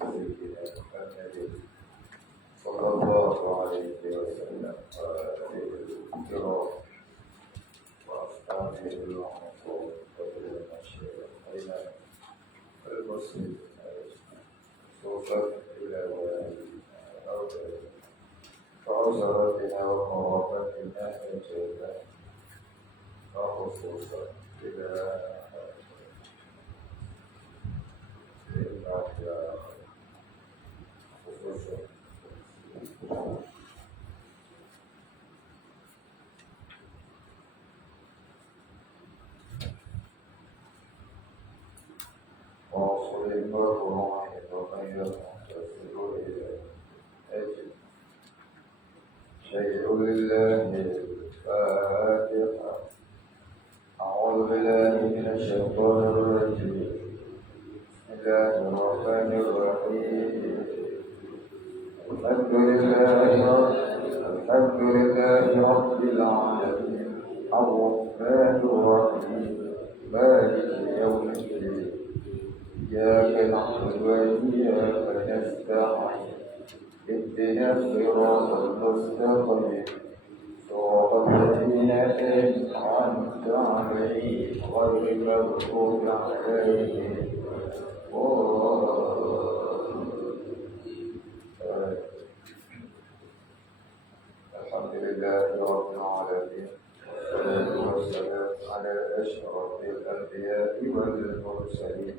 سيدنا محمد صلى الله عليه وسلم وآله الكرام وأصحابه المعصومين والمشايخين المسلمين خصوصا إلى الأرض فعزرتنا ومواقفنا الجنة وخصوصا إلى شيء لله الفاتحة. أعوذ بالله من الشيطان الرجيم. بسم الله الرحمن الرحيم. الحمد لله رب العالمين الرحمن الرحيم مالك يوم الدين إياك نعبد وإياك نستعين اهدنا الصراط المستقيم صراط الذين أنعمت عليهم غير المغضوب عليهم الحمد لله رب العالمين والصلاة والسلام على أشرف الأنبياء والمرسلين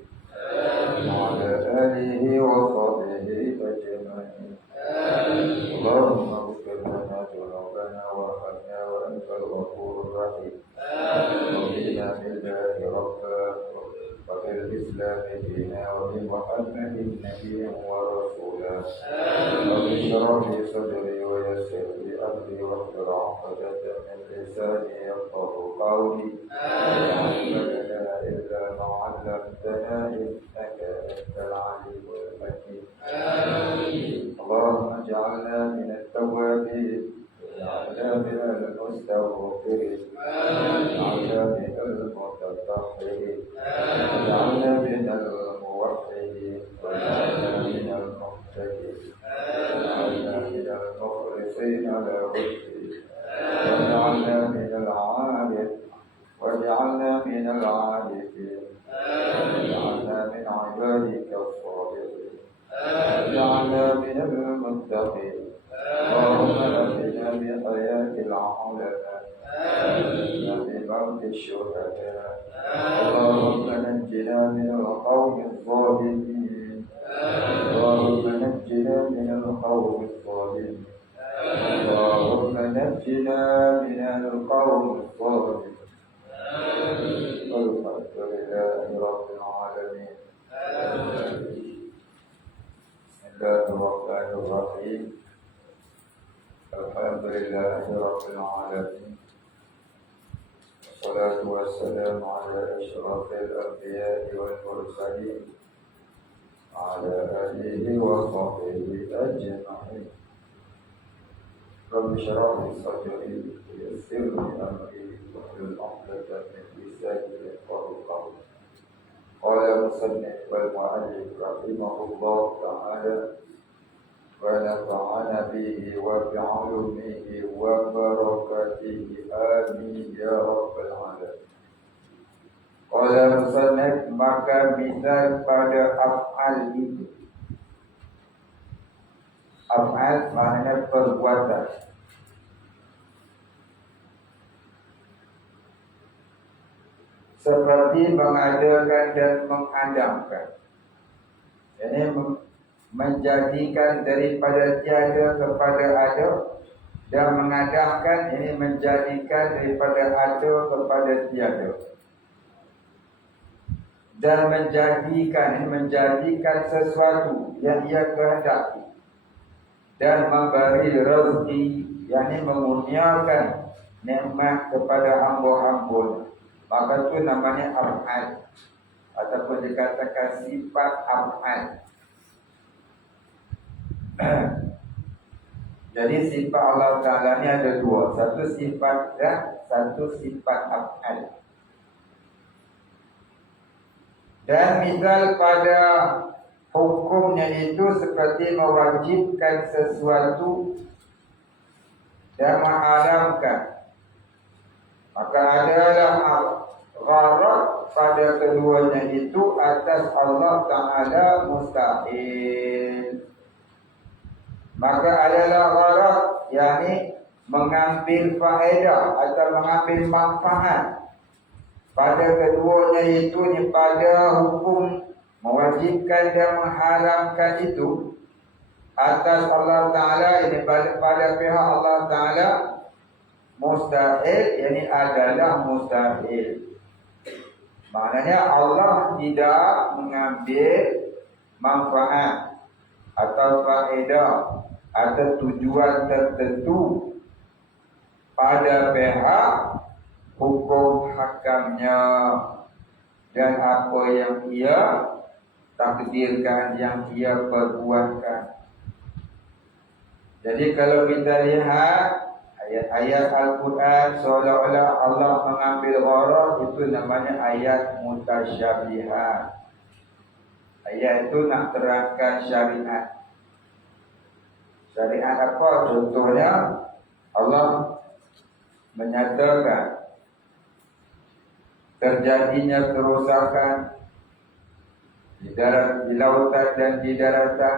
وعلى آله وصحبه أجمعين. اللهم اغفر لنا ذنوبنا وارحمنا وأنت الغفور الرحيم. رضينا بالله ربا وبالإسلام دينا وبمحمد نبيا ورسولا. رب اشرح لي صدري ويسر لي أمري واحلل عقدة من لساني يفقهوا قولي. لا علم لنا إلا ما علمتنا إنك أنت العليم الحكيم. اللهم اجعلنا من التوابين واجعلنا من المستغفرين واجعلنا من المتطهرين واجعلنا من الموحدين واجعلنا من المحتدين واجعلنا من المخلصين لرشدك واجعلنا من العارفين واجعلنا من العارفين واجعلنا من عبادك الصالحين واجعلنا من المتقين. اللهم أتنا بحياة العلماء بموت الشهداء. اللهم نجنا من القوم الظالمين. اللهم نجنا من القوم الظالمين. اللهم نجنا من القوم الظالمين. الحمد لله رب العالمين. بسم الله الرحمن الرحيم. الحمد لله رب العالمين والصلاة والسلام على أشرف الأنبياء والمرسلين وعلى آله وصحبه أجمعين. رب اشرح لي صدري ويسر لي أمري واحلل عقدة من لساني يفقهوا قولي. قال المصنف والمؤلف رحمه الله تعالى ونفعنا به وبعلومه وبركاته آمين يا رب العالمين. Qala musannaf, maka misal pada af'al itu. Af'al makna perbuatan. Seperti mengadakan dan mengadamkan. Ini menjadikan daripada tiada kepada ada, dan mengadamkan ini menjadikan daripada ada kepada tiada. Dan menjadikan sesuatu yang ia kehendaki, dan memberi rezeki, yakni mengurniakan nikmat kepada hamba-hamba. Maka itu namanya af'al, ataupun dikatakan sifat af'al. Jadi sifat Allah Ta'ala ni ada dua. Satu sifat zat, satu sifat af'al. Dan misal pada hukumnya itu seperti mewajibkan sesuatu dan mengharamkan. Maka adalah gharat pada keduanya itu atas Allah Ta'ala mustahil. Maka adalah gharat, yakni mengambil faedah atau mengambil manfaat pada keduanya itu, pada hukum mewajibkan dan mengharamkan itu atas Allah Ta'ala, ini pada pihak Allah Ta'ala mustahil, ini adalah mustahil. Maknanya Allah tidak mengambil manfaat atau faedah atau tujuan tertentu pada pihak hukum hakamnya dan apa yang ia takdirkan, yang ia perbuatkan. Jadi kalau kita lihat ayat-ayat Al-Quran seolah-olah Allah mengambil gharar, itu namanya ayat mutasyabihat. Ayat itu nak terangkan syariat. Syariat apa? Contohnya Allah menyatakan terjadinya kerosakan di lautan dan di daratan,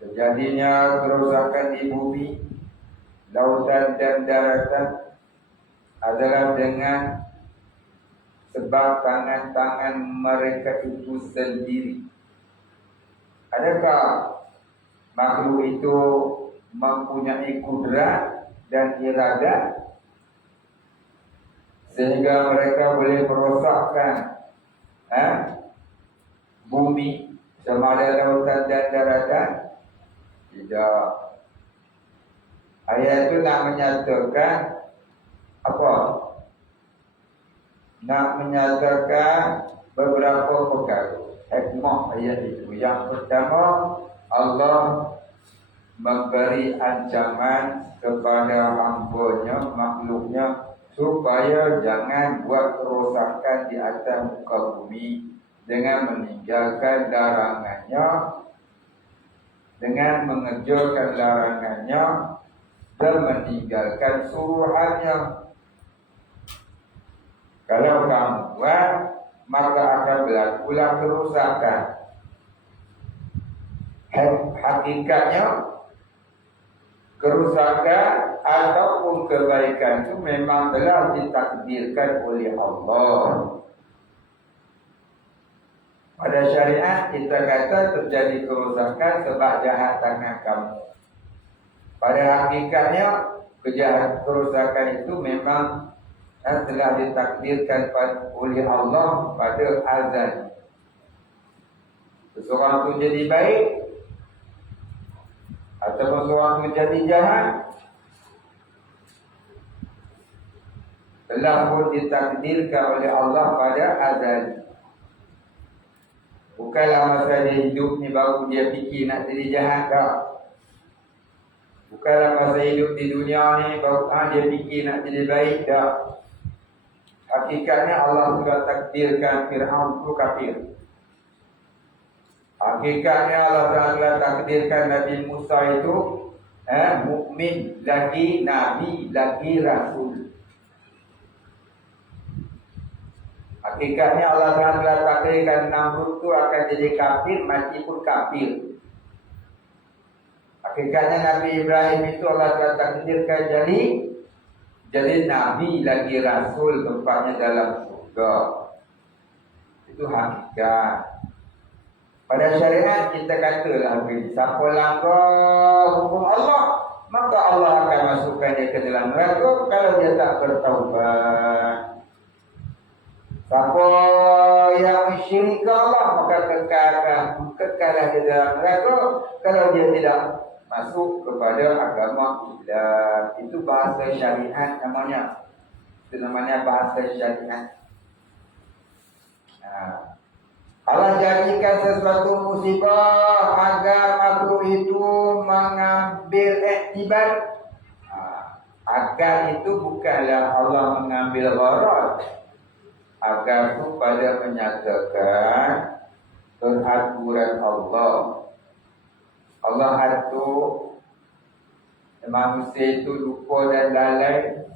terjadinya kerosakan di bumi, lautan dan daratan adalah dengan sebab tangan-tangan mereka itu sendiri. Adakah makhluk itu mempunyai kudrat dan iradah sehingga mereka boleh merosakkan bumi sama ada lautan dan daratan? Tidak. Ayat itu nak menyatakan apa? Nak menyatakan beberapa perkara. Hikmah ayat itu. Yang pertama, Allah memberi ancaman kepada hamba-Nya, makhluknya, supaya jangan buat kerosakan di atas muka bumi dengan meninggalkan larangannya, dengan mengerjakan larangannya dan meninggalkan suruhannya. Kalau kamu buat, maka akan berlakulah kerusakan. Hakikatnya kerusakan ataupun kebaikan itu memang telah ditakdirkan oleh Allah. Pada syariat kita kata terjadi kerusakan sebab jahat tangan kamu. Pada hakikatnya kerusakan itu memang telah ditakdirkan oleh Allah pada azal. Seseorang itu jadi baik atau seseorang itu jadi jahat, telah pun ditakdirkan oleh Allah pada azal. Bukanlah masa dia hidup ni baru dia fikir nak jadi jahat, tak. Bukanlah masa hidup di dunia ni baru dia fikir nak jadi baik, tak. Hakikatnya Allah sudah takdirkan Fir'aun itu kafir. Hakikatnya Allah telah takdirkan Nabi Musa itu mukmin, lagi nabi, lagi rasul. Hakikatnya Allah telah takdirkan Namrud itu akan jadi kafir, mati pun kafir. Hakikatnya Nabi Ibrahim itu Allah telah takdirkan jadi nabi, lagi rasul, tempatnya dalam surga. Itu hakikat. Pada syariat kita katalah begini, siapa langgar hukum Allah, maka Allah akan masukkan dia ke dalam neraka kalau dia tak bertaubat. Siapa yang syirik Allah, maka kekallah di dalam neraka kalau dia tidak masuk kepada agama Islam. Itu bahasa syariat namanya. Itu namanya bahasa syariat. Allah jadikan sesuatu musibah agar makhluk itu mengambil iktibar. Agar itu bukanlah Allah mengambil gharar. Agar itu pada menyatakan dan aturan Allah. Allah atur manusia itu lupa dan lalai,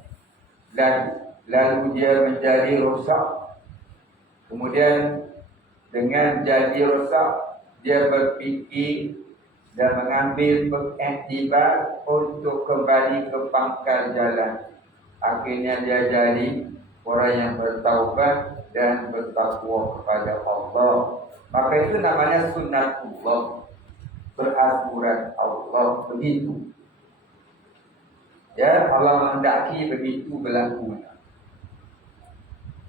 dan lalu dia menjadi rosak. Kemudian dengan jadi rosak, dia berfikir dan mengambil pengiktibar untuk kembali ke pangkal jalan. Akhirnya dia jadi orang yang bertaubat dan bertakwa kepada Allah. Maka itu namanya sunnatullah, peraturan Allah begitu. Ya, Allah menghendaki begitu berlaku.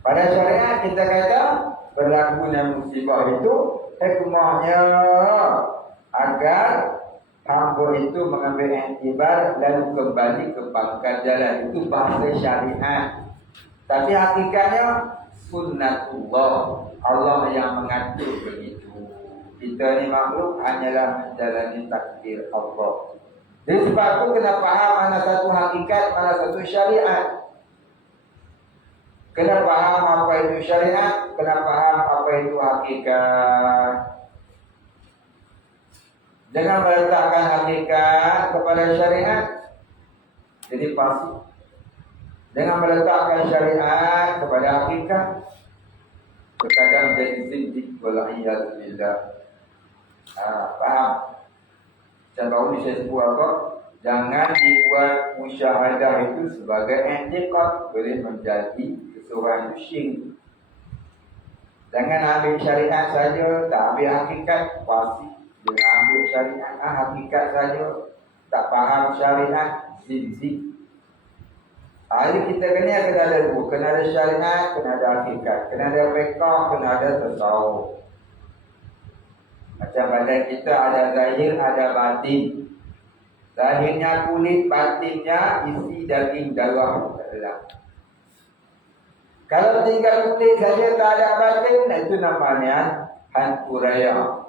Pada syariat kita kata berlakunya musibah itu hikmahnya agar hamba itu mengambil iktibar dan kembali ke pangkal jalan. Itu bahasa syariat. Tapi hakikatnya sunnatullah, Allah yang mengatur begitu. Kita ni makhluk hanyalah menjalani takdir Allah. Jadi sebab itu kena faham mana satu hakikat, mana satu syariat. Kena faham apa itu syariat, kena faham apa itu hakikat. Jangan meletakkan hakikat kepada syariat jadi pasif. Jangan meletakkan syariat kepada hakikat, terkadang jadi zindik wal'iyadzubillah. Faham? Contoh ini saya sebut apa? Jangan dibuat musyahadah itu sebagai i'tiqad, boleh menjadi keseluruhan syirik. Jangan ambil syariat saja, tak ambil hakikat, pasti. Jangan ambil syariat, hakikat saja, tak faham syariat, zindik. Hari kita kena ada dua, kena ada syariat, kena ada hakikat, kena ada fiqh, kena ada tasawuf. Macam badan kita ada zahir, ada batin. Zahirnya kulit, batinnya isi daging dalam. Kalau tinggal kulit saja tak ada batin, itu namanya hantu raya.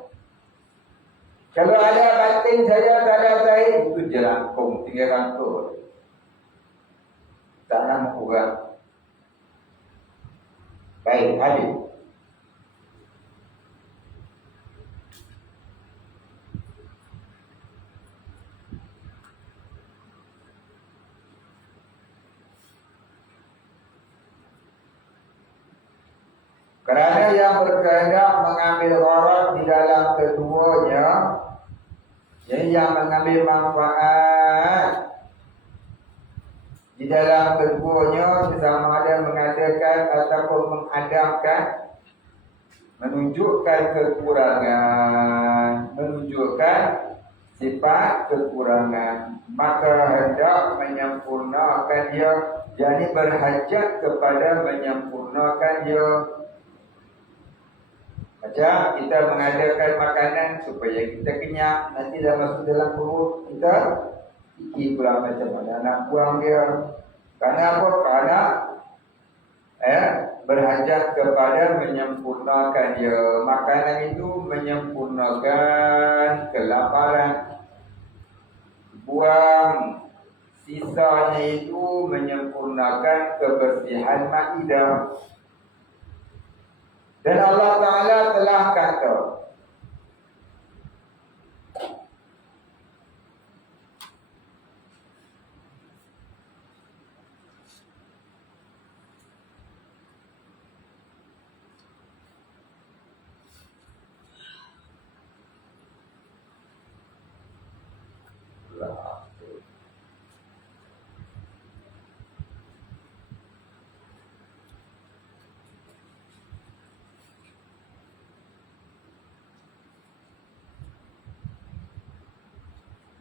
Kalau ada batin saja tak ada zahir, itu jelangkung, tinggal rangkul. Tak nak kurang. Baik, habis. Kerana yang berkehendak mengambil gharat di dalam keduanya, yang mengambil manfaat di dalam keduanya, sama ada mengadakan ataupun menghadapkan, menunjukkan kekurangan, menunjukkan sifat kekurangan, maka hendak menyempurnakan dia, jadi berhajat kepada menyempurnakan dia. Macam kita mengadakan makanan supaya kita kenyang, nanti dah masuk dalam perut kita, fikir pula macam mana nak buang dia. Kerana apa? Kerana berhajat kepada menyempurnakan dia. Makanan itu menyempurnakan kelaparan. Buang sisanya itu menyempurnakan kebersihan maidah. Dan Allah Ta'ala telah kata,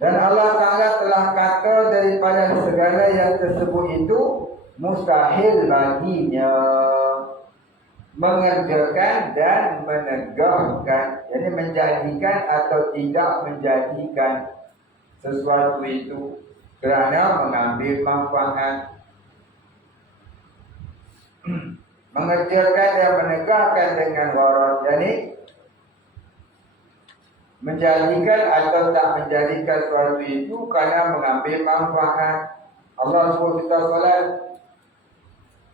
dan Allah Ta'ala telah kata daripada segala yang tersebut itu mustahil baginya mengerjakan dan menegakkan, jadi menjadikan atau tidak menjadikan sesuatu itu kerana mengambil manfaat. Mengerjakan dan menegakkan dengan gharat, jadi menjadikan atau tak menjadikan sesuatu itu kerana mengambil manfaat. Allah sebut kita solat,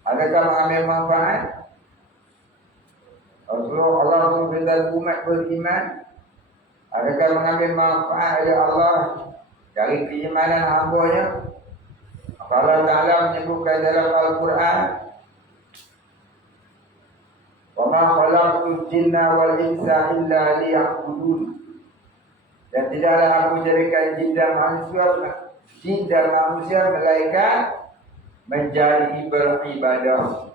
adakah mengambil manfaat? Rasulullah Allah memberikan umat beriman adakah mengambil manfaat dari Allah dari keimanan hamba-Nya. Allah Ta'ala menyebutkan dalam Al-Quran, wa ma khalaqtul jinna wal insa illa liya'budun. Dan tidaklah aku jadikan jin dan manusia melainkan menjadi beribadah.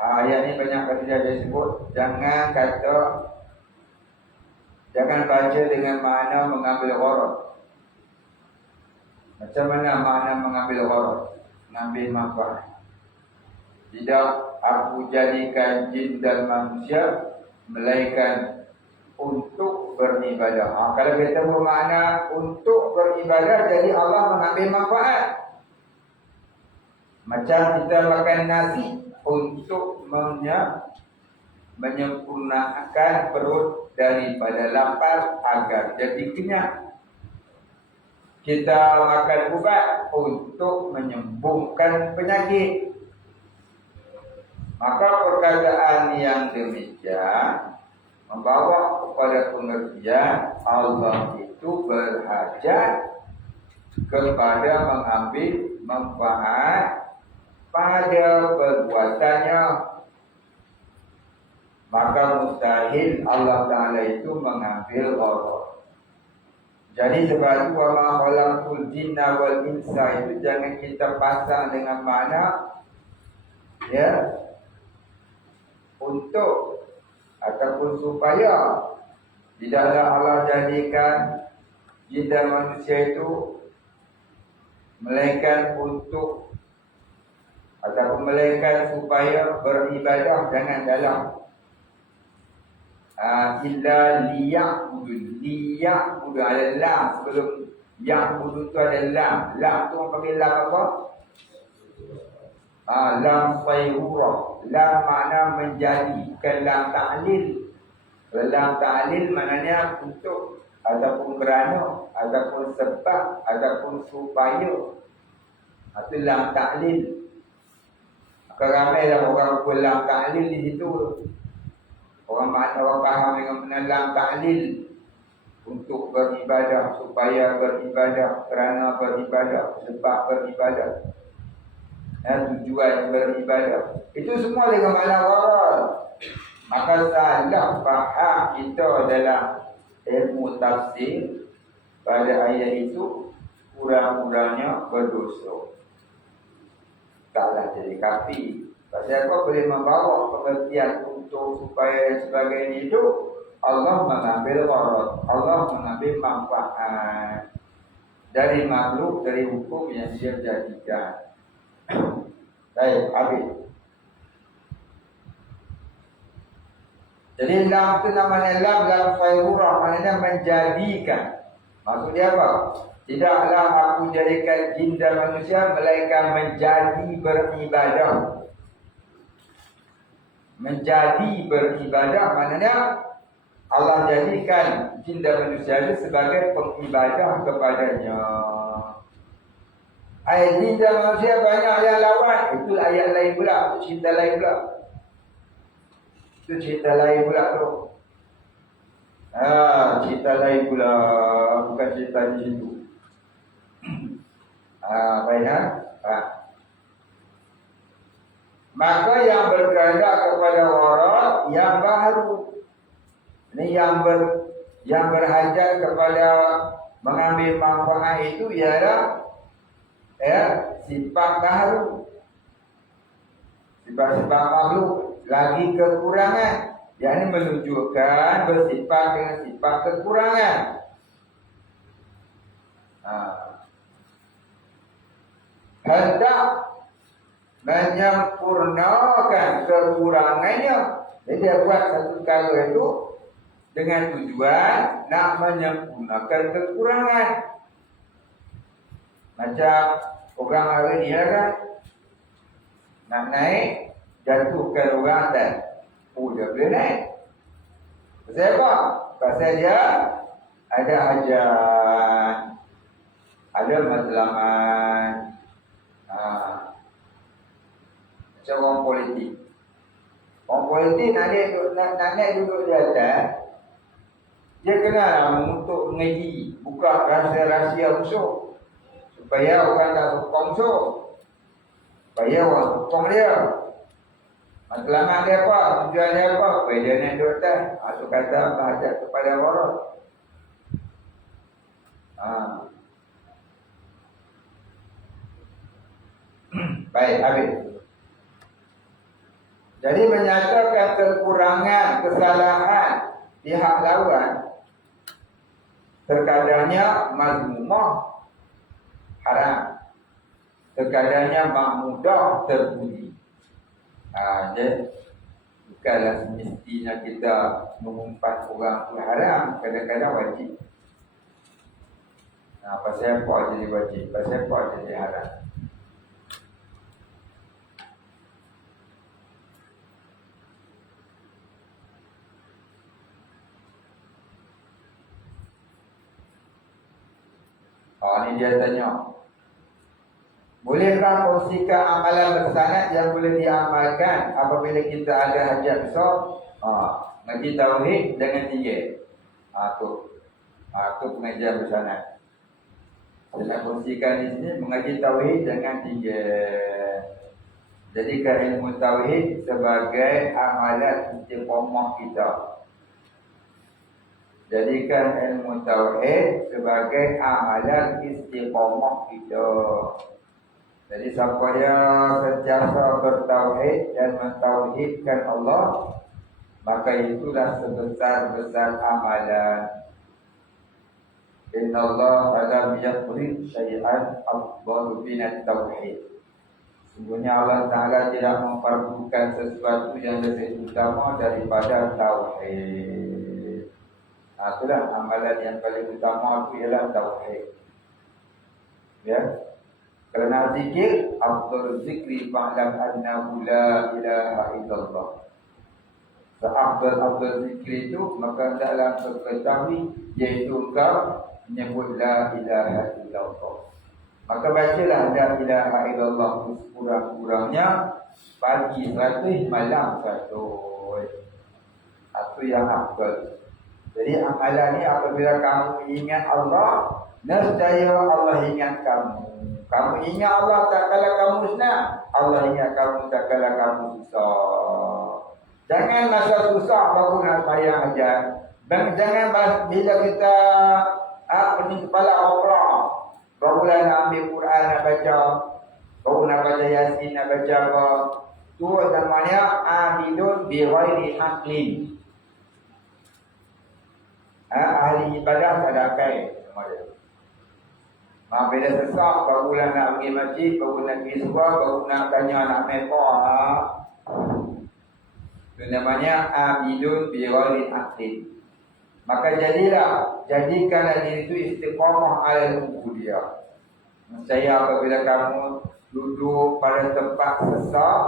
Ayat ini banyak kali dia sebut. Jangan baca dengan makna mengambil gharad. Macam mana makna mengambil gharad? Mengambil manfaat. Tidak aku jadikan jin dan manusia melainkan untuk beribadah. Kalau kita bermakna untuk beribadah, jadi Allah mengambil manfaat. Macam kita makan nasi untuk menyempurnakan perut daripada lapar agar jadi kenyang. Kita makan ubat untuk menyembuhkan penyakit. Maka perkataan yang demikian membawa kepada pengertian Allah itu berhajat kepada mengambil manfaat pada perbuatannya. Maka mustahil Allah Ta'ala itu mengambil gharad. Jadi sebab itu wa ma khalaqtul jinna wal insa itu jangan kita pasang dengan makna untuk ataupun supaya. Tidaklah Allah jadikan jin dan manusia itu melainkan untuk ataupun melainkan supaya beribadah. Jangan dalam illa liya'budun. Liya'budun ada lam sebelum ya'budun tu ada lam. Lam tu orang panggil lam apa? Lam sayrurah. Lam makna menjadi, bukan lam ta'lil. Lam ta'lil maknanya untuk ataupun kerana ataupun sebab ataupun supaya. Itu lam ta'lil. Maka ramai dah orang pun lam ta'lil di situ. Orang faham dengan lam ta'lil. Untuk beribadah, supaya beribadah, kerana beribadah, sebab beribadah, tujuan beribadah. Itu semua dengan makna gharad. Maka salah faham kita dalam ilmu tafsir pada ayat itu kurang-kurangnya berdosa. Taklah jadi kafir. Pasal apa boleh membawa pengertian untuk supaya sebagainya itu Allah mengambil gharad, Allah mengambil manfaat dari makhluk, dari hukum yang dia jadikan. Baik, habis. Jadi lam itu namanya lam sayrurah, maknanya menjadikan. Maksudnya apa? Tidaklah aku jadikan jin dan manusia melainkan menjadi beribadah. Menjadi beribadah maknanya Allah jadikan jin dan manusia itu sebagai pengibadah kepadanya. Ayat jin dan manusia banyak yang lawan. Itu ayat lain pula, cerita lain pula. Itu cerita lain pula tu. Cerita lain pula, bukan cerita di situ. Baik. Maka yang berkehendak kepada gharad yang baru. Ini yang berhajat kepada mengambil manfaat itu ialah sifat baru. Sifat-sifat makhluk lagi kekurangan. Yang ini menunjukkan bersifat dengan sifat kekurangan. Hendak menyempurnakan kekurangannya. Jadi dia buat satu perkara itu dengan tujuan nak menyempurnakan kekurangan. Macam orang hari ni kan nak naik, jatuhkan orang atas. Dia boleh naik. Pasal apa? Pasal dia ada hajat, ada matlamat. Macam orang politik. Orang politik nak naik duduk di atas, dia kena untuk mengaji, buka rahsia-rahsia musuh supaya orang tak sokong musuh, supaya orang sokong dia. Matlamat dia apa? Tujuan dia apa? Supaya dia naik duduk atas. Itu kata bahasa kepada orang. Baik, habis. Jadi menyatakan kekurangan, kesalahan pihak lawan, terkadangnya mazmumah haram, terkadangnya mahmudah terpuji. Jadi bukanlah semestinya kita mengumpat orang itu haram, kadang-kadang wajib. Pasal apa jadi wajib? Pasal apa jadi haram? Ini dia tanya. Bolehkah kongsikan amalan bersanad yang boleh diamalkan apabila kita ada hajat besar? Ngaji tauhid dengan 3. Tu pengajian bersanad. Saya nak kongsikan di sini mengaji tauhid dengan 3. Jadikan ilmu tauhid sebagai amalan istiqamah kita. Jadikan ilmu tauhid sebagai amalan istiqamah kita. Jadi siapa yang sentiasa bertauhid dan mentauhidkan Allah, maka itulah sebesar-besar amalan. Inna Allah lam yaqrid syai'an afdalu minat tauhid. Sungguhnya Allah Ta'ala tidak memperlukan sesuatu yang lebih utama daripada tauhid. Itulah amalan yang paling utama itu ialah tauhid. Ya. Kerana zikir, afdal zikri fa'lam annahu la ilaha illallah. Seafdal zikri itu, maka dalam ketahui, iaitu kau menyebut la ilaha illallah. Maka bacalah la ilaha illallah sekurang-kurangnya pagi 100, malam 100. Itu yang afdal. Jadi amalan ni apabila kamu ingat Allah, nescaya Allah ingat kamu. Kamu ingat Allah tak kala kamu senang, Allah ingat kamu tak kala kamu susah. Jangan masa susah baru nak bayang hajat. Jangan bila kita pening kepala Allah, barulah nak ambil Quran nak baca, baru nak baca Yasin nak baca apa. Tu namanya amilun bi ghairi aqlin. Ahli ibadah tak ada akal sama dia. Bila sesak, barulah nak pergi masjid, baru nak pergi sebuah, baru nak tanya nak mepah. Itu namanya amilun bi ghairi aqlin. Maka jadikanlah diri itu istiqamah ala ubudiyah. Saya apabila kamu duduk pada tempat sesak,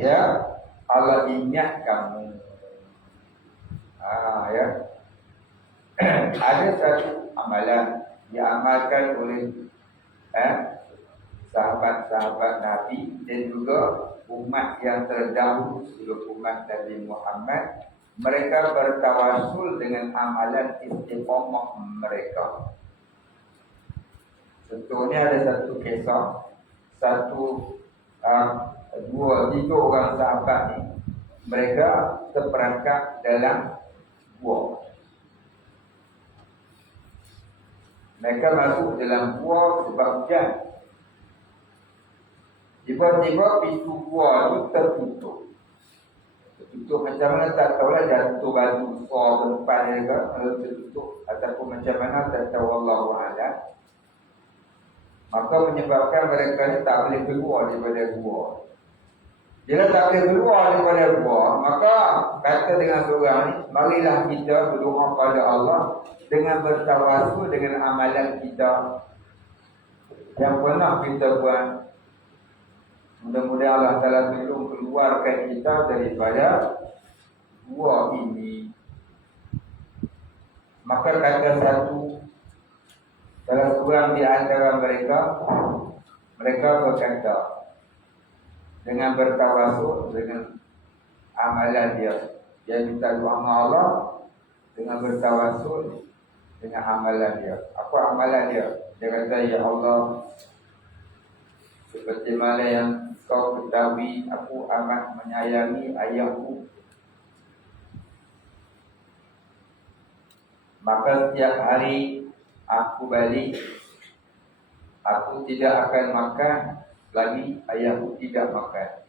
ya, Allah ingat kamu. Ya. Ada satu amalan diamalkan oleh sahabat-sahabat Nabi dan juga umat yang terdahulu sebelum umat Nabi Muhammad. Mereka bertawasul dengan amalan istiqamah mereka. Contohnya ada satu kisah, tiga orang sahabat ni, mereka terperangkap dalam gua. Mereka masuk dalam gua sebab hujan. Tiba-tiba pintu gua itu tertutup. Tertutup macam mana tak tahulah, jatuh batu besar ke depan dia ke, kalau tertutup ataupun macam mana tak tahu, Allahu a'lam. Maka menyebabkan mereka ni tak boleh keluar daripada gua. Bila tak boleh keluar daripada gua, maka kata dengan seorang ni, marilah kita berdoa pada Allah dengan bertawasul dengan amalan kita yang pernah kita buat. Mudah-mudahan Allah Ta'ala tolong keluarkan kita daripada gua ini. Maka kata salah seorang di antara mereka berkata dengan bertawasul dengan amalan dia. Dia minta doa sama Allah dengan bertawasul dengan amalan dia. Apa amalan dia? Dia kata, ya Allah, seperti mana yang kau ketahui, aku amat menyayangi ayahku. Maka setiap hari aku balik, aku tidak akan makan lagi, ayahku tidak makan.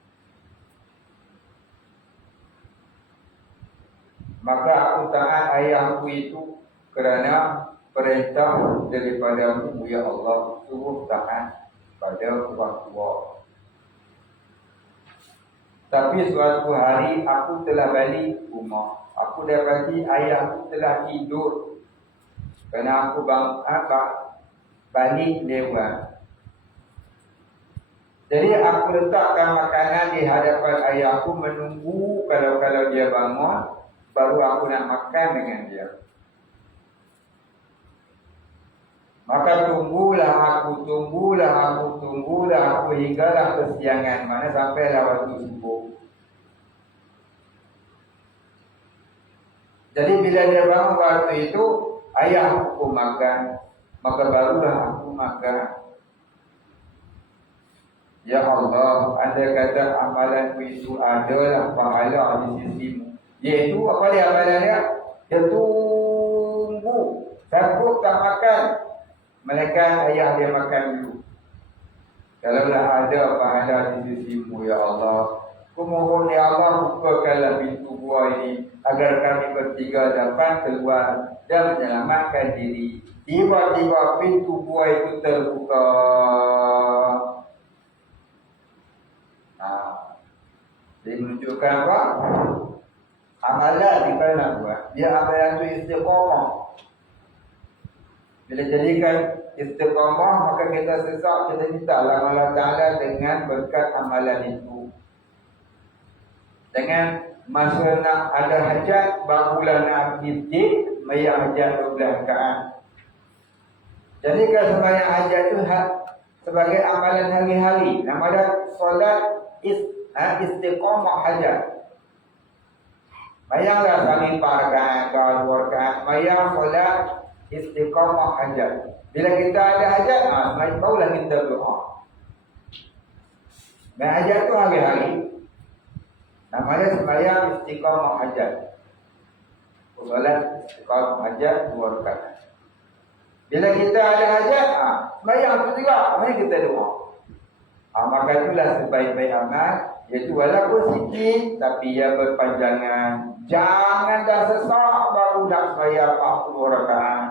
Maka aku taat ayahku itu kerana perintah daripadamu, ya Allah, suruh taat pada orang tua. Tapi suatu hari aku telah balik rumah. Aku dapati ayahku telah tidur. Kerana aku balik lewat. Jadi aku letakkan makanan di hadapan ayahku, menunggu kalau dia bangun, baru aku nak makan dengan dia. Maka tunggulah aku hinggalah kesiangan, mana sampailah waktu subuh. Jadi bila dia bangun waktu itu, ayah aku makan, maka barulah aku makan. Ya Allah, Anda kata amalanku itu adalah pahala di sisimu. Iaitu apa dia amalannya? Dia tunggu, takut tak makan, melainkan ayah dia makan dulu. Kalaulah ada pahala di sisimu, ya Allah, kumohon ya Allah, bukakanlah pintu gua ini agar kami bertiga dapat keluar dan menyelamatkan diri. Tiba-tiba pintu gua itu terbuka. Dia menunjukkan apa? Amalan di mana buat. Dia amalan itu istiqamah. Bila jadikan istiqamah, maka kita sesak, kita minta Allah Ta'ala dengan berkat amalan itu. Dengan masa nak ada hajat, barulah nak masjid, mayang hajat 12 rakaat. Jadikan sembahyang hajat itu sebagai amalan hari-hari. Nama dia solat istiqamah hajat. Mayanglah kami 4 rakaat, 2 rakaat, mayang solat istiqamah hajat. Bila kita ada hajat, barulah kita doa. Dan hajat itu hari-hari. Namanya sembahyang istiqamah hajat. Solat istiqamah hajat 2 rakaat. Bila kita ada hajat, sembahyang itu juga, mari kita doa. Maka itulah sebaik-baik amal, iaitu walaupun sikit tapi ia berpanjangan. Jangan dah sesak baru nak sembahyang 40 rakaat.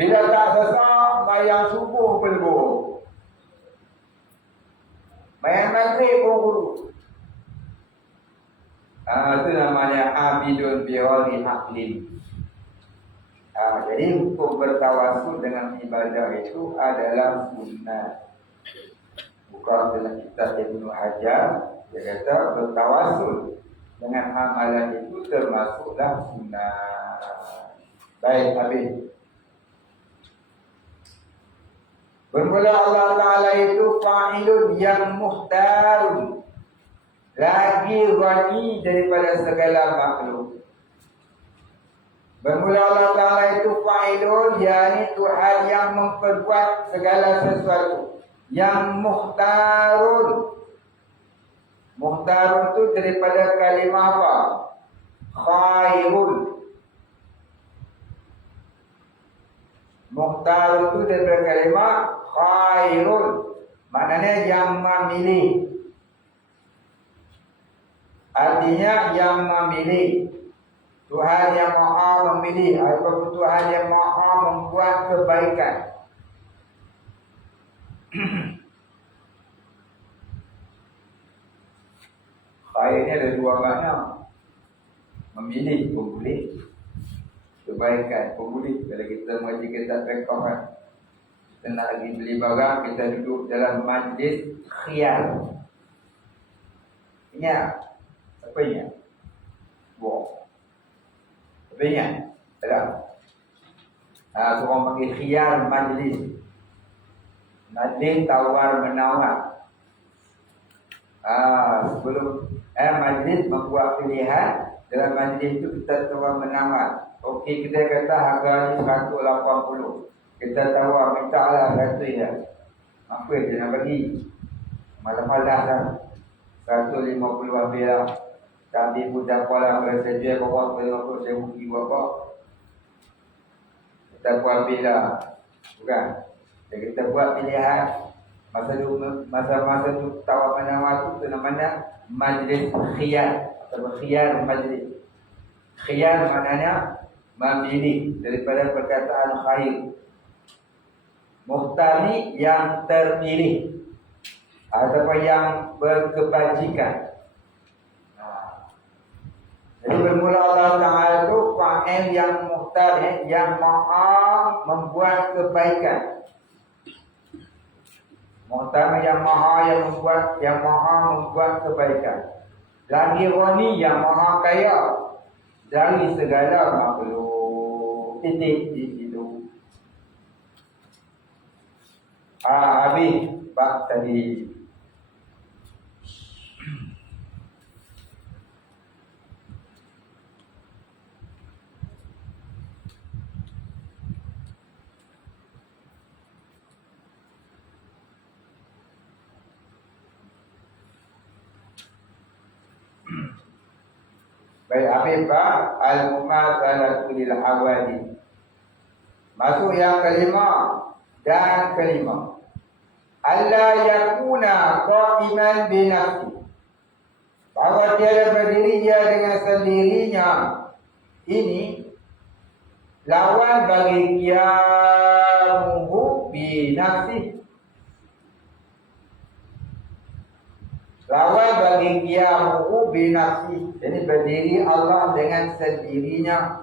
Bila tak sesak, sembahyang subuh belum. Sembahyang maghrib pun guru. Itu namanya abidun biwali aqlin. Jadi hukum bertawasul dengan ibadah itu adalah sunnah. Bukan dalam kitab Ibnu Hajar, dia kata bertawasul dengan amalan itu termasuklah sunnah. Baik, habis. Bermula Allah Ta'ala itu fa'ilun yang muhtarun, lagi ghani daripada segala makhluk. Bermula Allah Ta'ala itu fa'ilun, yakni Tuhan yang memperbuat segala sesuatu. Yang muhtarun. Muhtarun itu daripada kalimah apa? Khairun. Muhtarun itu daripada kalimah khairun. Maknanya yang memilih. Artinya yang memilih. Tuhan yang maha memilih, ataupun Tuhan yang maha membuat kebaikan. Khair ini ada 2 makna. Memilih pun boleh, kebaikan pun boleh. Kalau kita mengaji kitab fiqh, kita nak pergi beli barang, kita duduk dalam majlis khiyar. Ingat? Apa ingat? Apa ingat? Ada? Orang panggil khiyar majlis. Majlis tawar menawar. Sebelum majlis membuat pilihan. Dalam majlis itu kita tawar menawar. Okey, kita kata harga ni 180. Kita tawar minta lah 100 ya. Apa yang dia nak bagi? Malam-malam lah 150 habis lah. Tapi pun dapat lah. Kalau saya jual berapa 50 saya rugi berapa. Kita pun habis lah. Bukan? Jadi kita buat pilihan. Masa-masa tu tawar menawar tu namanya majlis khiyar atau khiyar majlis. Khiyar maknanya memilih daripada perkataan khair. Mukhtar ni yang terpilih ataupun yang berkebajikan. Jadi bermula Allah Ta'ala itu fa'il yang mukhtar, yang maha membuat kebaikan. Muhtar yang maha membuat kebaikan. Lagi Ghani yang maha kaya dari segala makhluk. Titik di situ. Habis bab tadi. Baik, Habibah al-mumatsalatu lil awali. Masuk yang kelima dan kelima. Alla yakuna qa'iman bi nafsi. Bahawa dia berdiri dia dengan sendirinya. Ini lawan bagi qiyamuhu bi nafsi. Lawan bagi qiyamuhu bi nafsi. Jadi berdiri Allah dengan sendirinya.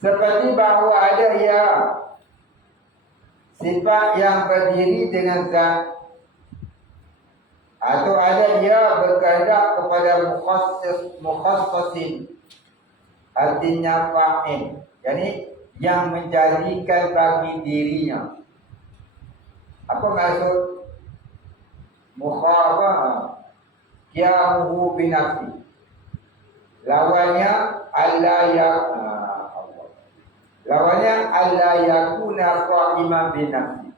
Seperti bahawa ada ya sifat yang berdiri dengan zat, atau ada dia berkehendak kepada mukhassasin, artinya fa'il, yani yang menjadikan bagi dirinya. Apa maksud mukhabah? Qiyamuhu binafsi. Lawannya alla yakuna qa'iman binafsi.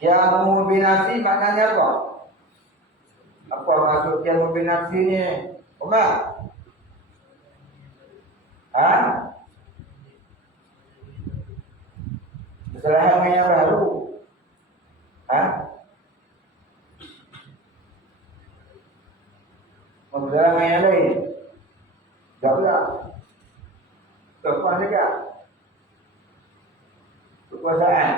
Qiyamuhu binafsi maknanya apa? Apa maksud qiyamuhu binafsi ni? Umar? Kesalahan yang baru. Kesalahan yang lain. Jawablah. Kekuasaan juga. Kekuasaan.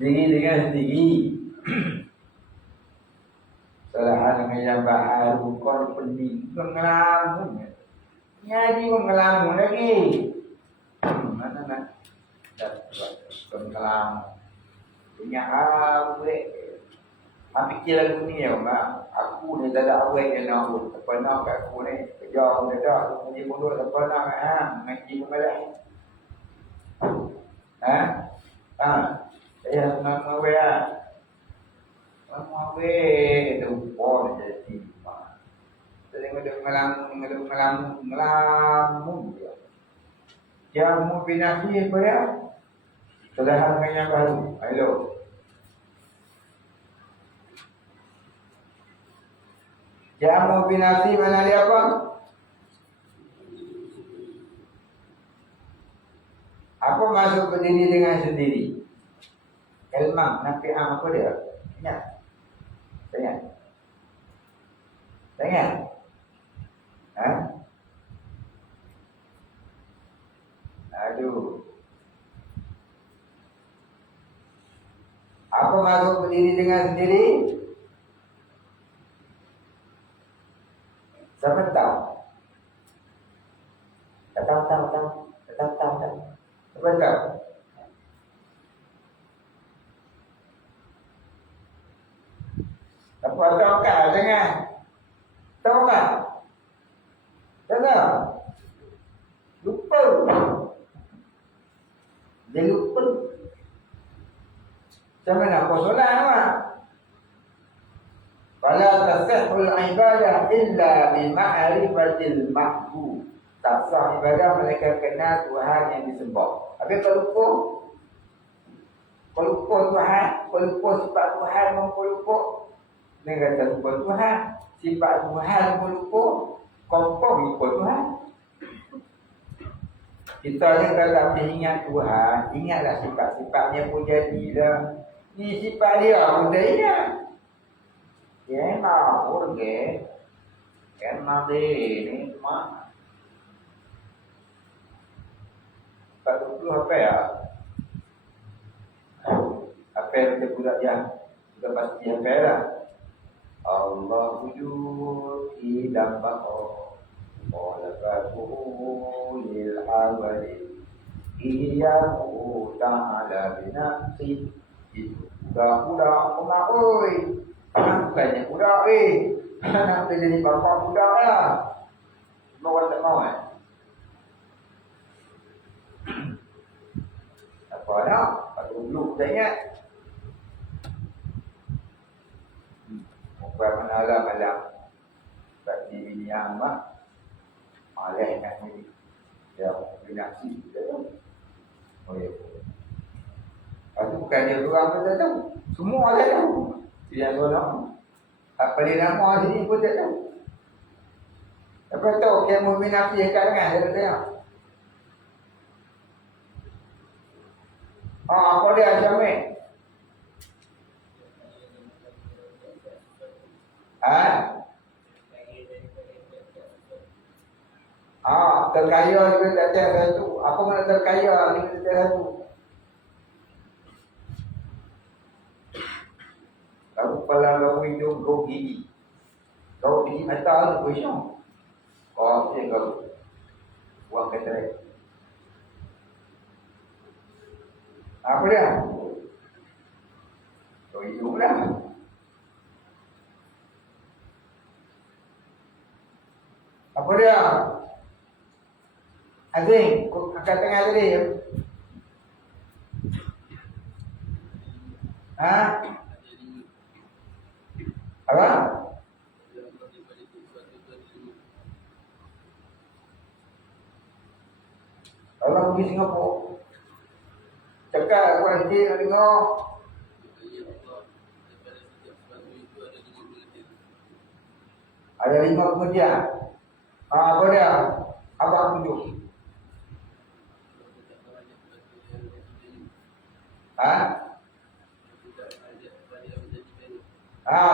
Diri dengan sendiri. Kesalahan dengan yang baru. Kau pening. Mengelamun. Ngaji mengelamun lagi. Mana nak? Mengelamun. Punya awet. Fikir lagu ni ya, Mak. Aku ni tak ada awet yang nak urut. Tak pernah kat aku ni. Kerja pun tak ada. Aku punya mundur tak pernah. Ngaji pun malah. Saya nak awet lah. Awet. Itu pun jadi. Jadi ngelamun dia. Jamu binasi apa ya? Kesalahan yang baru. Ayo. Jamu binasi mana dia apa? Apa maksud berdiri dengan sendiri? Ilmam, nafi'am apa dia? Ingat? Ingat? Aduh. Apa maksud berdiri dengan sendiri? Siapa tahu? Tahu. Siapa tahu? Apa tahu kan? Jangan. Tahu kan? Tahu. pun. Macam mana apa solat mak? Fala tasihul ibadah illa bi ma'rifatil mahbub. Tak sah ibadah mereka kenal Tuhan yang disembah. Habis kalau lupa Tuhan, kalau lupa sifat Tuhan, kalau lupa dia kata lupa Tuhan, sifat Tuhan kalau lupa, confirm lupa Tuhan. Kita ni kalau tak ingat Tuhan, ingatlah sifat-sifatnya pun jadilah. Ni sifat dia pun dah ingat. Dia mau ke? Kan mati ni cuma 40 apa ya? Apa yang kita budak yang sudah pasti apa lah? Allah wujud hidup bako, walakatuhu lil awali, iyahu ta'ala binafsi. Itu budak-budak nak oi, bukannya budak nak jadi bapa budak lah. Mau tak mau apa nak? Patut dulu tak ingat. Bukan malam-malam bagi bini yang mak malah nak ni dia binaksi dia tu. Oh ya. Aku bukan dia orang pun tak tahu. Semua ada tahu. Dia orang apa dia nama sini pun tak tahu. Apa tahu dia mau binaksi kat dengan dia tengok. Apa dia jamin? Terkaya juga tak ada satu. Apa mana terkaya ni kita satu. Kau pala kau hidup kau gigi. Kau gigi mata tu kosong. Kau apa kau buang keterai. Apa dia? Kau hidup lah. Apa dia? Azing, angkat tengah tadi. Apa? Kalau pergi Singapura, cakap aku nanti nak dengar. Ada 5 pengertian. Apa dia? Abang tunjuk.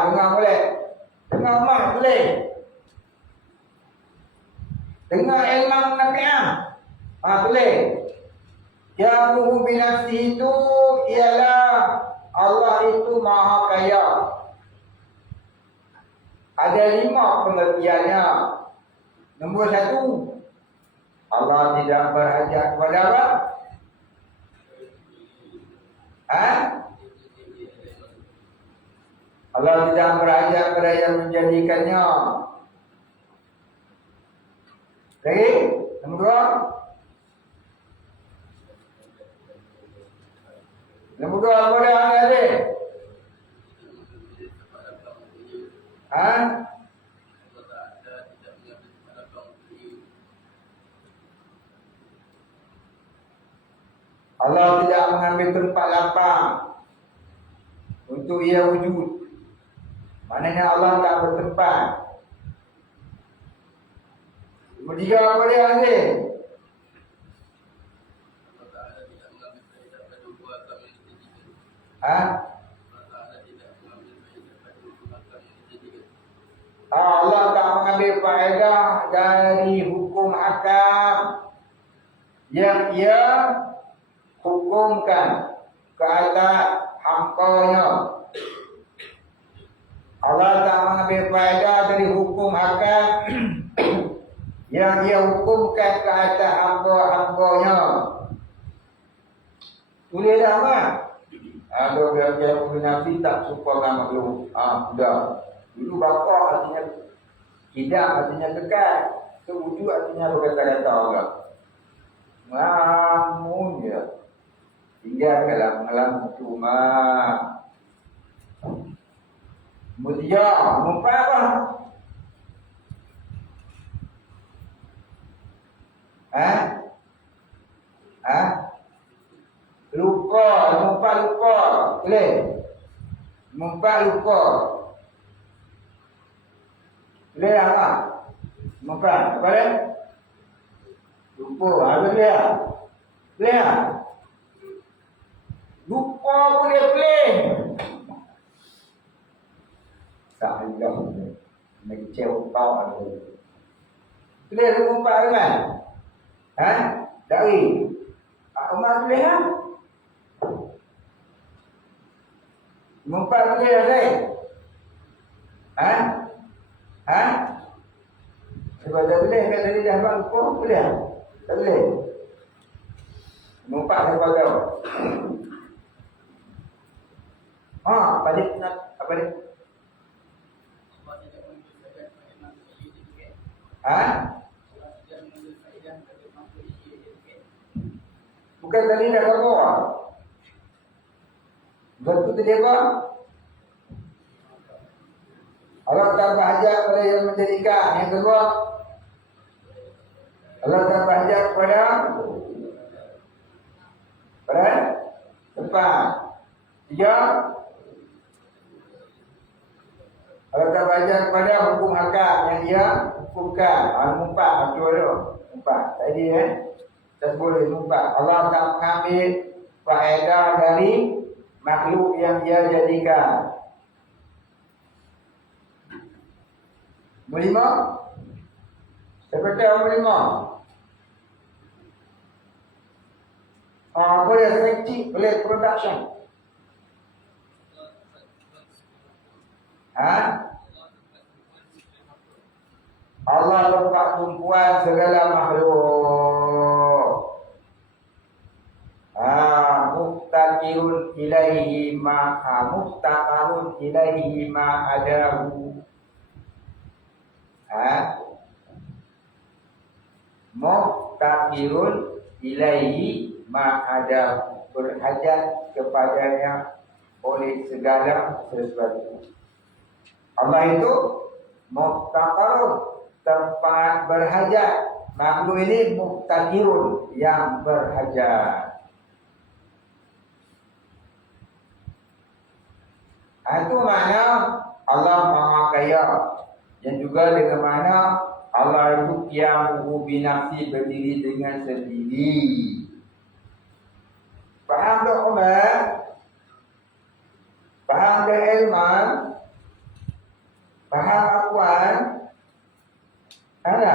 Dengar boleh. Dengar mak boleh. Dengar ilmu nafi'ah. Boleh. Yang binafsi itu ialah Allah itu maha kaya. Ada 5 pengertiannya. Nombor 1, Allah tidak berhajat kepada apa? Allah tidak berhajat kepada yang menjadikannya. Lagi? Nombor 2. Nombor 2 apa dia ada? Allah tidak mengambil tempat lapang untuk ia wujud. Maknanya Allah tak bertempat. Nombor 3 apa dia nanti? Allah tak mengambil faedah dari hukum hakam yang ia hukumkan ke atas hamba-Nya. Allah tak mengambil faedah dari hukum hakam yang ia hukumkan ke atas hamba-hamba-Nya. Tulis dah kan? Kalau dia kombinasi tak suka dengan makhluk. Sudah. Dulu bapa artinya tidak, artinya dekat. Sewujud artinya berkata-kata orang. Namun dia tinggal dalam alam rumah. Mutia, lupa apa? Hah? Hah? Lupa. Boleh? Lupa. Boleh apa? Lupa, apa dia? Lupa, ada dia? Boleh? Lupa boleh. Tak ada. Macam tau ada. Boleh lupa kan? Hah? Dari? Amat boleh kan? Lupa boleh ada? Hah? Hah? Sebab tak boleh kan tadi dah bang lupa boleh? Tak boleh? Lupa sebab tahu. Balik nak apa ni? Bukan tadi dah kau betul tadi apa? Allah tambah hajat pada yang menjadikan. Yang kedua, Allah tambah hajat pada tempat. Tiga, Allah tambah hajat pada hukum hakam yang dia hukumkan. Empat, empat. Tadi tak boleh lupa. Allah akan mengambil faedah dari makhluk yang dia jadikan. Berlima? Seperti yang berlima? Boleh efektif, boleh production. Allah tempat tumpuan segala makhluk. Muftaqirun ilaihi muftaqarun ilaihi ma adahu. Muftaqirun ilaihi ma adahu, berhajat kepadanya oleh segala sesuatu. Allah itu muftaqarun, tempat berhajat. Makhluk ini muftaqirun, yang berhajat. Itu makna Allah Maha Kaya. Dan juga dengan makna Allah itu qiyamuhu binafsi, berdiri dengan sendiri. Faham tak Umar? Faham tak Ilman? Faham Akhwan? Ada?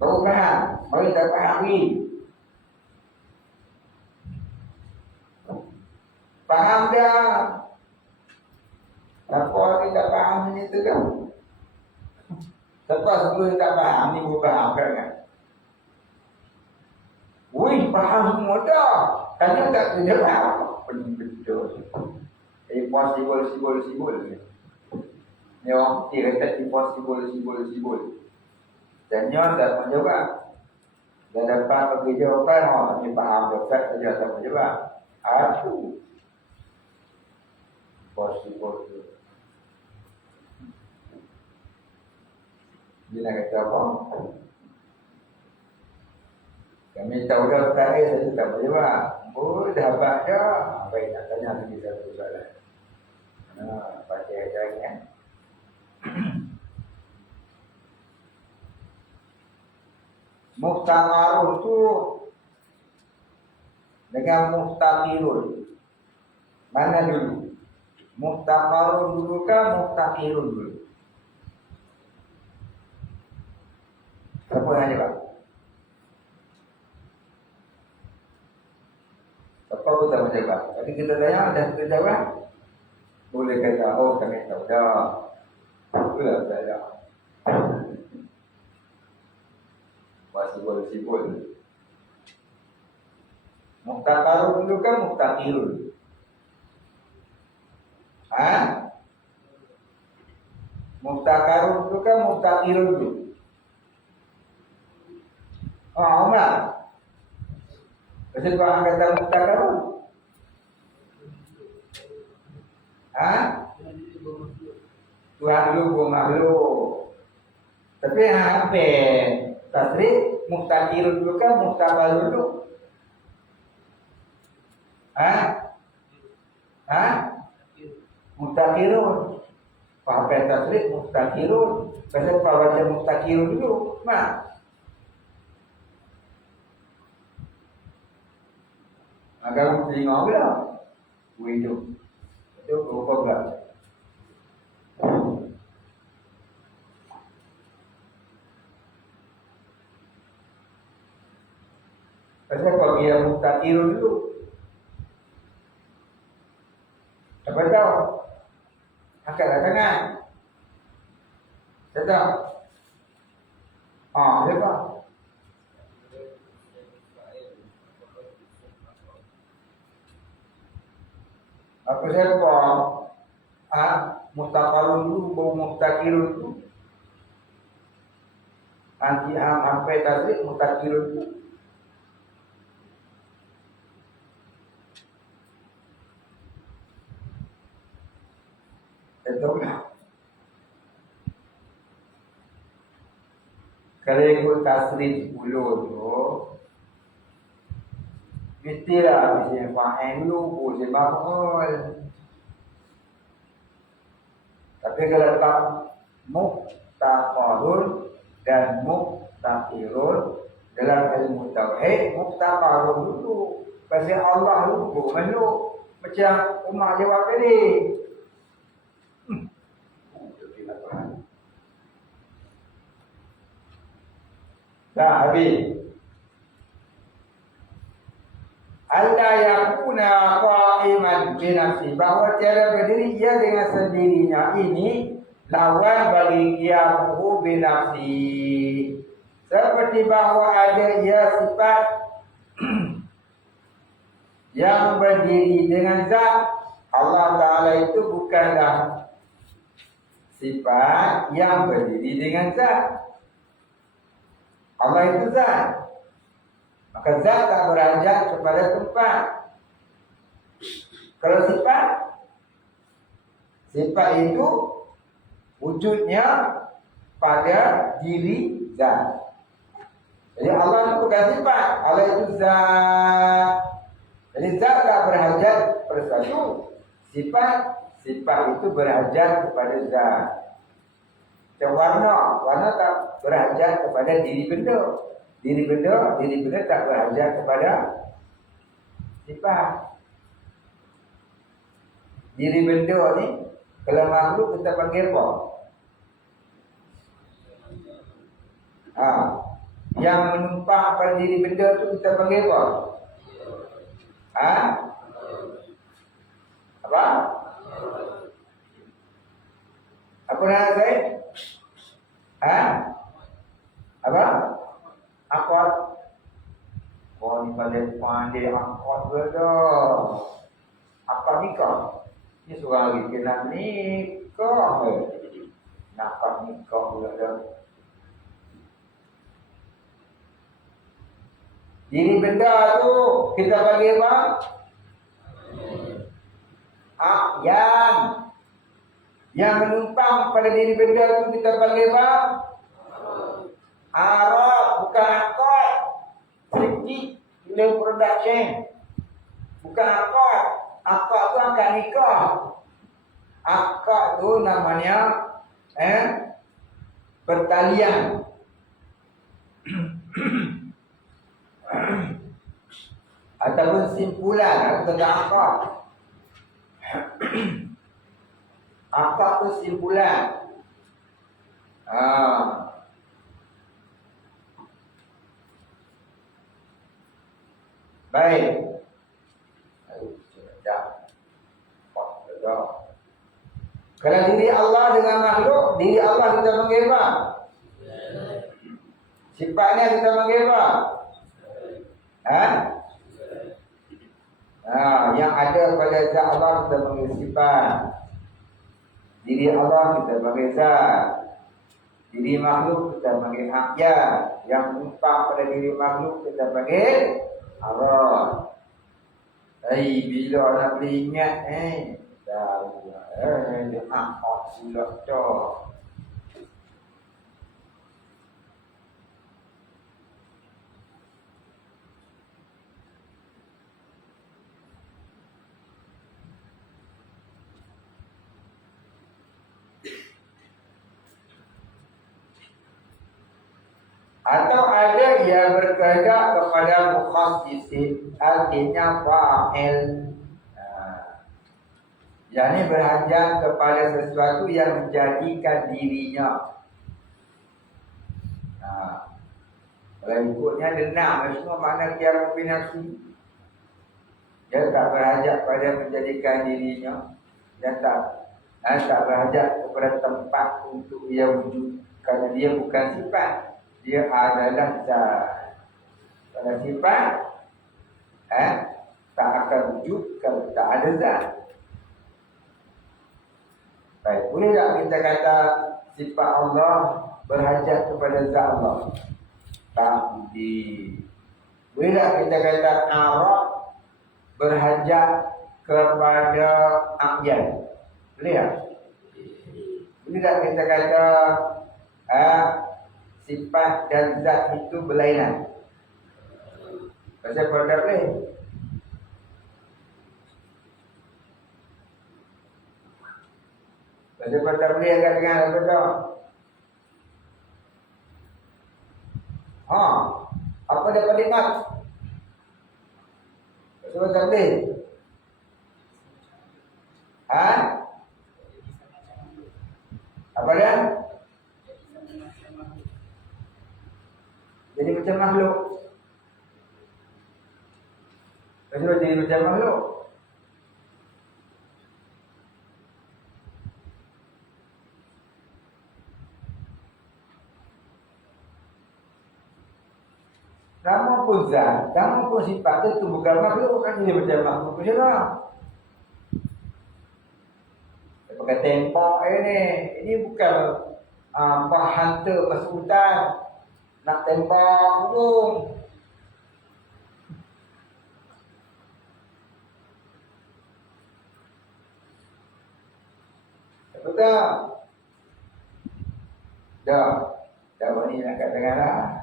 Baru faham? Baru tak faham ni? Faham dia? Siapa ni tak faham ni tu kan? Siapa sebelum tak faham ni pun faham kan? Wih, faham semua dah. Tanya tak kena faham. Betul. Impossible. Ni orang putih kata impossible. Tanya tak menjawab. Dan dapat bagi jawapan, ni faham dapat saja tak menjawab. Aku possible. Dia nak kata apa? Kami tahu dah perkara saya tak boleh jawab. Oh, dah dapat dah. Baik, nak tanya lagi satu soalan. Baca ajarnya. Muhtamarun tu dengan muhtaqirun. Mana dulu? Muhtamarun dulu kan muhtaqirun dulu? Siapa yang jawab? Siapa pun tak menjawab. Tapi kita tanya, dah kita jawab. Boleh kata, oh kami tahu dah. Itulah saya. Sibul. Muhtaqarun dulu kan muhtaqirun? Muhtaqarun dulu kan muhtaqirun dulu? Umar. Pasal Tuhan kata muktakarun. Tuhan dulu makhluk. Tapi apa? Tasrif muktakirun dulu kan muktabalun dulu. Muktakirun. Pakai tasrif muktakirun. Pasal baca muktakirun dulu. Kalau telinga bilang, itu berupa belas. Pasal bagi yang muktakirun dulu. Dapat tahu? Angkat tangan. Tahu? Lepas. Apa siapa? Mustaqalun dulu, bau muftakirun dulu. Nanti sampai tadi muftakirun dulu. Betul tak? Kalau ikut tasrif 10 tu, mestilah bisa faham dulu, bisa makmul. Tapi kalau tak muktaqarun dan muktaqirun dalam ilmu tauhid, muktaqarun dulu. Pasal Allah dulu, macam umat jawab tadi. Dah habis. Alla yakuna qa'iman bi nafsi, bahwa tiada berdiri ia dengan sendirinya ini lawan bagi qiyamuhu bi nafsi. Seperti bahwa ada ia sifat yang berdiri dengan zat Allah Ta'ala, itu bukanlah sifat yang berdiri dengan zat. Allah itu zat. Maka zat tak beranjak kepada tempat. Kalau sifat itu wujudnya pada diri zat. Jadi Allah itu bukan sifat, Allah itu zat. Jadi zat tak berhajat pada satu sifat itu berhajat kepada zat. Macam warna tak berhajat kepada diri benda. Diri benda tak berhajat kepada sifat. Diri benda ni, kalau makhluk kita panggil apa? Yang menumpang pada diri benda tu kita panggil apa? Apa? Apa nama saya? Apa? Akot. Kau ni paling pandai akot betul. Akot nikah. Ni seorang lagi kena nikah. Nakak nikah betul. Diri benda tu kita bagi apa? Yang menumpang pada diri benda tu kita panggil apa? Arab, bukan akad. Safety dalam production. Bukan akad. Akad tu akad nikah. Akad tu namanya pertalian. Ataupun simpulan tentang akad. Akad tu simpulan. Baik. Kalau diri Allah dengan makhluk, diri Allah kita panggil apa? Sifatnya kita panggil apa? Yang ada pada zat Allah kita panggil sifat. Diri Allah kita panggil zat. Diri makhluk kita panggil hakya. Yang menumpang pada diri makhluk kita panggil Arah. Bila nak boleh ingat dah dia angkat pula dah. Atau ada yang berkehendak kepada mukhassisin, artinya fa'il. Yang ini berhajat kepada sesuatu yang menjadikan dirinya. Kalau ikutnya denam, semua makna kiamat binafsi. Dia tak berhajat pada menjadikan dirinya. Dia tak berhajat kepada tempat untuk ia wujud. Kerana dia bukan sifat. Dia adalah zat. Kalau sifat tak akan wujud kalau tak ada zat. Baik, boleh tak kita kata sifat Allah berhajat kepada zat Allah? Tak boleh. Boleh tak kita kata Arab berhajat kepada Aqyan? Boleh tak? Boleh tak kita kata sifat dan zat itu berlainan? Pasal kalau tak boleh. Pasal kalau tak boleh agak dengan apa tau? Apa dia paling ingat? Pasal tak boleh. Apa dia? Jadi macam makhluk. Pasal jadi macam makhluk. Nama pun zat, nama pun sifat itu bukan makhluk, kan jadi macam makhluk macam mana? Pakai tembok ini bukan hantar masuk hutan nak tembak burung. Betul tak? Dah ni nak katakan lah.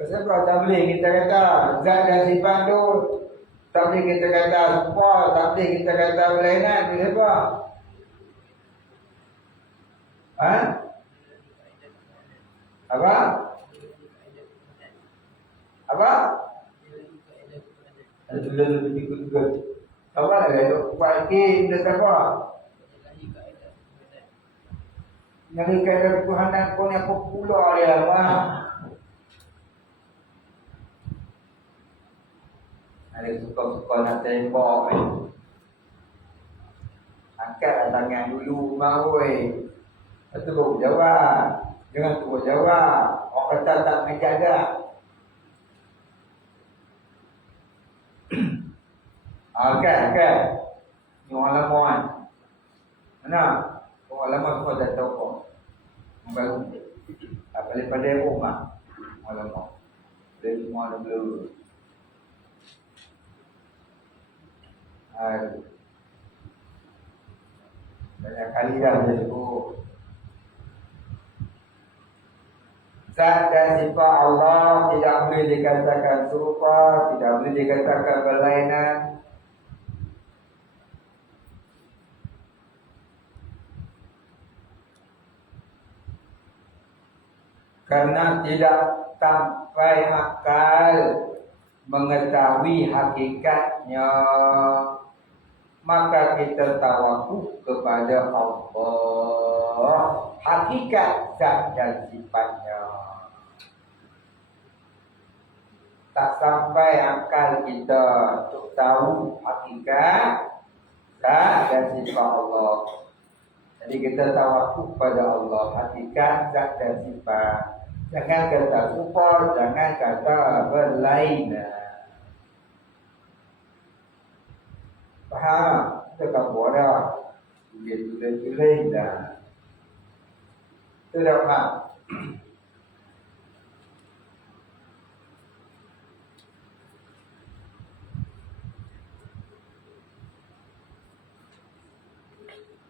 Pasal apa tak boleh kita kata zat dan sifat tu, tak boleh kita kata serupa, tak boleh kita kata berlainan. Bila apa? Apa? Apa? Ada tulis lebih ikut. Apa lagi tu? Pagi benda apa? Yang kata Tuhan kau ni apa pula dia apa? Ada suka-suka nak tembak angkat tangan dulu marui. Lepas tu baru jawab. Jangan terus jawab. Orang kata tak mengajar dah. Okay. Ni orang lama kan. Mana? Orang lama semua dah tahu kau. Orang baru. Daripada rumah. Orang lama. Dari semua ada belum. Banyak kali dah dia sebut zat dan sifat Allah tidak boleh dikatakan serupa, tidak boleh dikatakan berlainan. Karena tidak sampai akal mengetahui hakikatnya, maka kita tawakuf kepada Allah, hakikat zat dan sifatnya. Tak sampai akal kita untuk tahu hakikat zat dan sifat Allah. Jadi kita tawakuf pada Allah, hakikat zat dan sifat. Jangan kata serupa, jangan kata berlainan. Faham? Kita tak buat dah. tulis dah. Itu dah faham.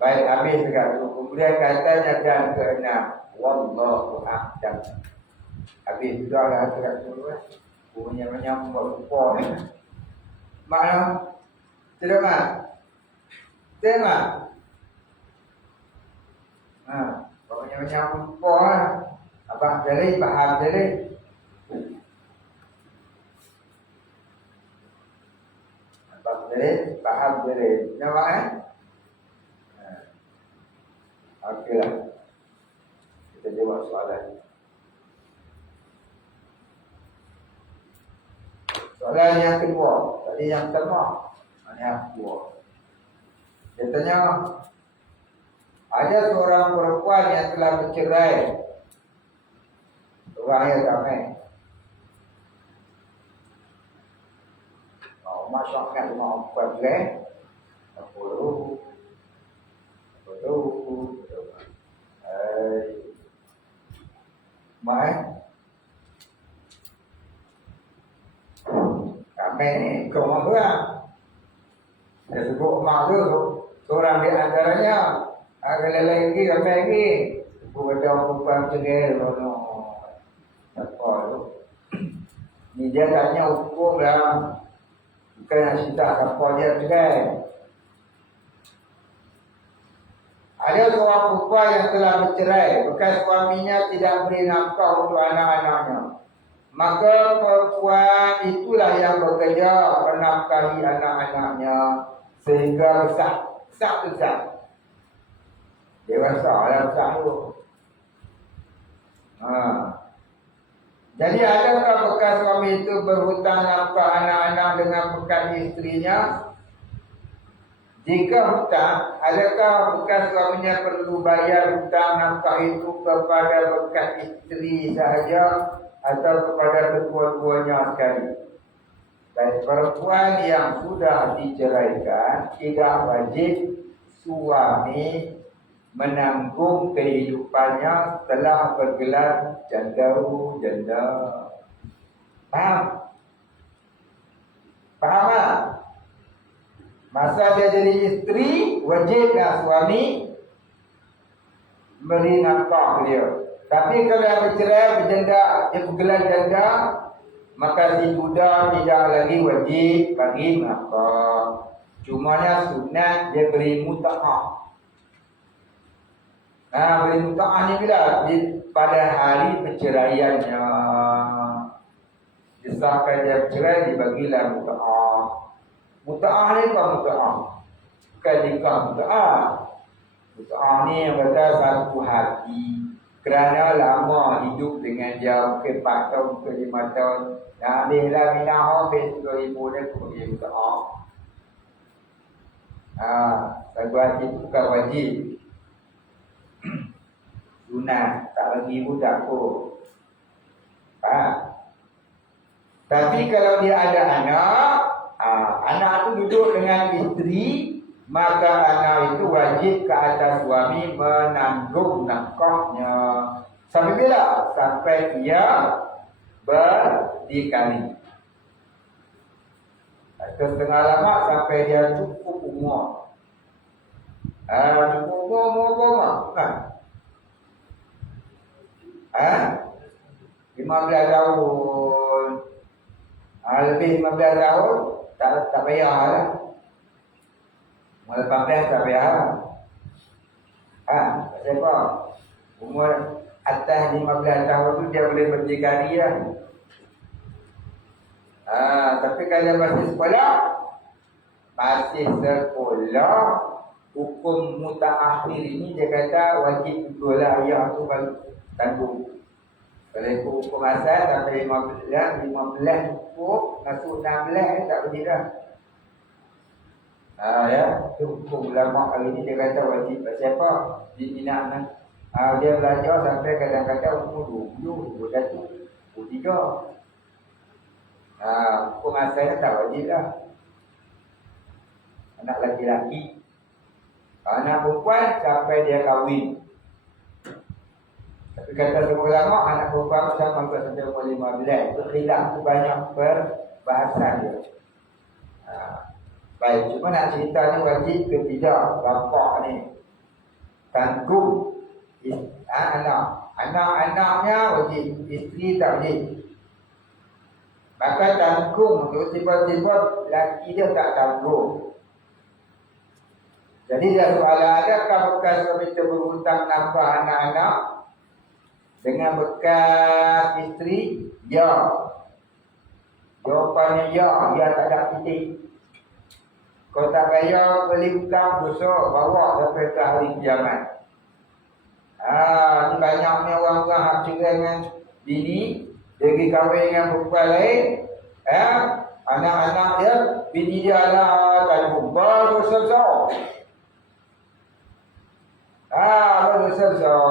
Baik, habis dekat tu. Kemudian katanya dan keenam, wallahu a'lam. Habis tu dah dekat tu kan. Punya menyambut lupa ni. Mana? Tidak mak? Tengok. Punya menyambut lupa lah. Abang jadi, faham jadi. Abang jadi, faham jadi. Nampak kan? Okeylah. Kita jawab soalan. Soalan yang kedua. Tadi yang pertama. Yang kedua. Dia tanya, ada seorang perempuan yang telah bercerai. Orang yang ramai. Masyarakat rumah perempuan cerai. Apa tu? Mai kami ni kau orang dia sebut mak tu seorang di antaranya ada lagi kami lagi buat perempuan cerai apa tu ni dia tanya hukum lah bukan cerita apa dia cerai. Ada seorang perempuan yang telah bercerai, bekas suaminya tidak beri nafkah untuk anak-anaknya. Maka perempuan itulah yang bekerja menafkahi anak-anaknya sehingga besar. Dewasa lah besar tu. Jadi adakah bekas suami itu berhutang nafkah anak-anak dengan bekas istrinya? Jika hutang, adakah bekas suaminya perlu bayar hutang nafkah itu kepada bekas isteri sahaja atau kepada kedua-duanya sekali? Dan perempuan yang sudah diceraikan tidak wajib suami menanggung kehidupannya setelah bergelar janda. Faham? Faham tak? Masa dia jadi isteri, wajiblah suami beri nafkah dia. Tapi kalau yang bercerai, berjanda, dia bergelar janda, maka si duda tidak lagi wajib bagi nafkah. Cumanya sunat dia beri muta'ah. Beri muta'ah ni bila? Pada hari perceraiannya. Disahkan dia bercerai, dibagilah muta'ah. Muta'ah ni apa muta'ah? Bukan nikah muta'ah. Muta'ah ni yang kata satu hati. Kerana lama hidup dengan dia, mungkin 4 tahun, mungkin 5 tahun. Dah habislah minah habis 2,000 dia kemudian muta'ah. Satu hati itu bukan wajib. Sunat, tak bagi budak pun. Tapi kalau dia ada anak, anak itu duduk dengan isteri, maka anak itu wajib ke atas suami menanggung nafkahnya. Sampai bila? Sampai dia berdikari. Atau setengah lama sampai dia cukup umur. Cukup umur kan? 15 tahun. Lebih 15 tahun tak payah lah. Umur 18 tak payah lah. Siapa? Umur atas 15 tahun tu dia boleh berdikari lah. Tapi kalau masih sekolah, hukum mutaakhir ini dia kata wajib jualah ayah tu tanggung. Kalau ikut hukum asal sampai 15 cukup, masuk 16 tak boleh dah. Itu hukum ulama kali ni dia kata wajib. Siapa? Diminat kan. Dia belajar sampai kadang-kadang umur 20, 21, 23. Hukum asalnya tak wajib lah. Anak laki-laki. Anak perempuan sampai dia kahwin. Tapi kata semua ulama, anak perempuan sama juga sampai umur 15. Itu khilaf, itu banyak perbahasan dia. Baik, cuma nak cerita ni wajib ke tidak bapak ni tanggung anak-anaknya wajib, isteri tak wajib. Maka tanggung tu tiba-tiba laki dia tak tanggung. Jadi dia soalan, adakah bekas suami itu berhutang nafkah anak-anak dengan bekas isteri? Ya. Jawapannya ya, dia tak ada titik. Kau tak bayar, beli hutang besar, bawa sampai ke hari kiamat. Ni banyaknya orang-orang hak cerai dengan bini, dia pergi kahwin dengan perempuan lain. Anak-anak dia, bini dia lah tanggung, baru selesai. Baru selesai.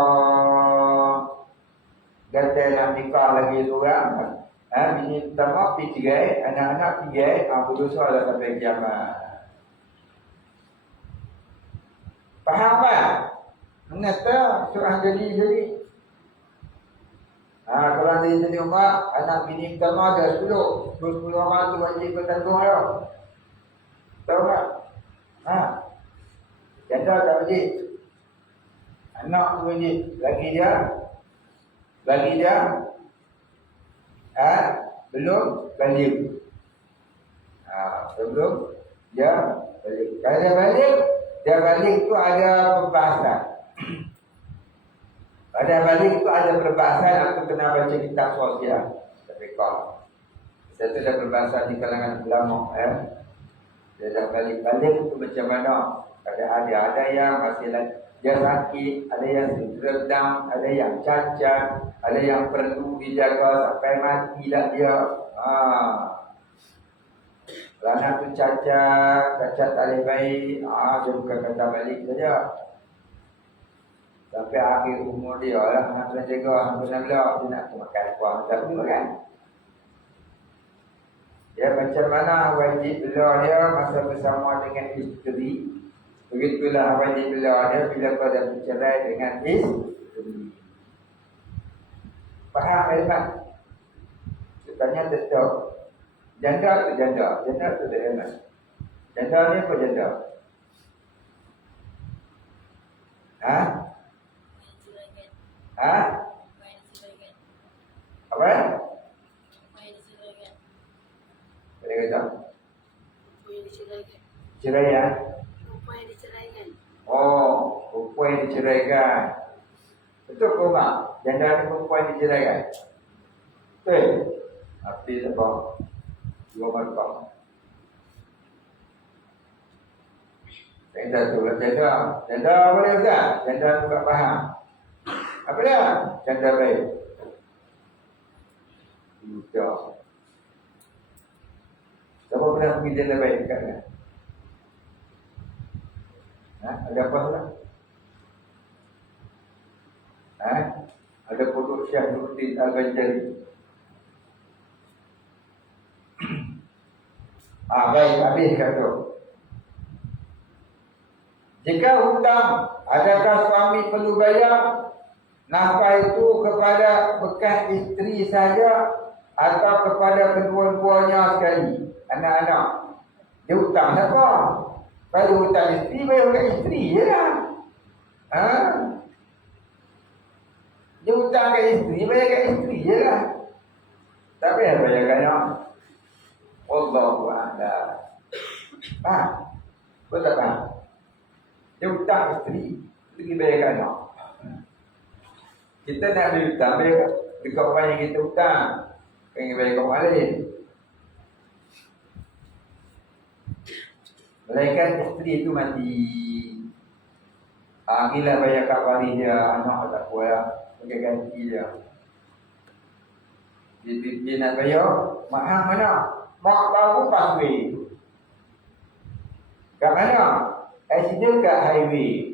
Kata nak nikah lagi seorang. Bini pertama pergi cerai, anak-anak cerai, berdosa dah sampai kiamat. Faham tak? Mengata seorang jadi. Kalau jadi rumah, anak bini pertama ada 10 orang tu wajib bertanggung jawab. Tahu tak? Janda tak wajib. Anak tu wajib. Lagi dia belum balik. Sebelum dia balik. Kalau dia balik tu ada perbahasan. Ada perbahasan, aku kena baca kitab sosial. Tapi kau saya tu ada perbahasan di kalangan ulama. Dia dah balik tu macam mana? Ada yang masih dia sakit, ada yang sedang, ada yang cacat, ada yang perlu dijaga sampai mati lah dia. Kalau anak tu cacat tak boleh baik, dia bukan kata balik saja. Sampai akhir umur dia lah, nak kena jaga, nak kena dia nak makan kuah, tak boleh makan. Ya, macam mana wajib bela dia masa bersama dengan isteri, begitulah wajib bela dia bila kau dah bercerai dengan isteri. Faham Ilman? Tanya betul. Janda tu janda tu Ilman. Janda ni apa janda? Apa? Boleh kata? Ceraian. Perempuan yang diceraikan. Betul ke Mak? Janda ni perempuan diceraikan? Betul? Api apa? Dua markah. Janda tu lah janda boleh tak? Janda tu tak faham. Apa dia? Janda baik. Betul. Siapa pernah pergi janda baik dekat dia? Ada apa lah? Ada produk Syah Nurdin Al-Banjari. Baik, habis kata. Jika hutang, adakah suami perlu bayar nafkah itu kepada bekas isteri saja atau kepada kedua-duanya sekali, anak-anak? Dia hutang apa? Kalau hutang isteri, bayar bekas isteri je lah. Dia hutang kat isteri, bayar kat isteri je lah. Tak payah bayar kat anak. Wallahu a'lam. Betul tak faham? Dia hutang isteri, pergi bayar kat anak. Kita nak beli hutang, bayar dekat orang yang kita hutang. Pengen bayar kat orang lain. Melainkan isteri itu mati. Gila bayar kat wali dia, anak tak kuat lah. Pakai ganti dia. Dia nak bayar, mahal mana? Mak baru pathway. Kat mana? Accident kat highway.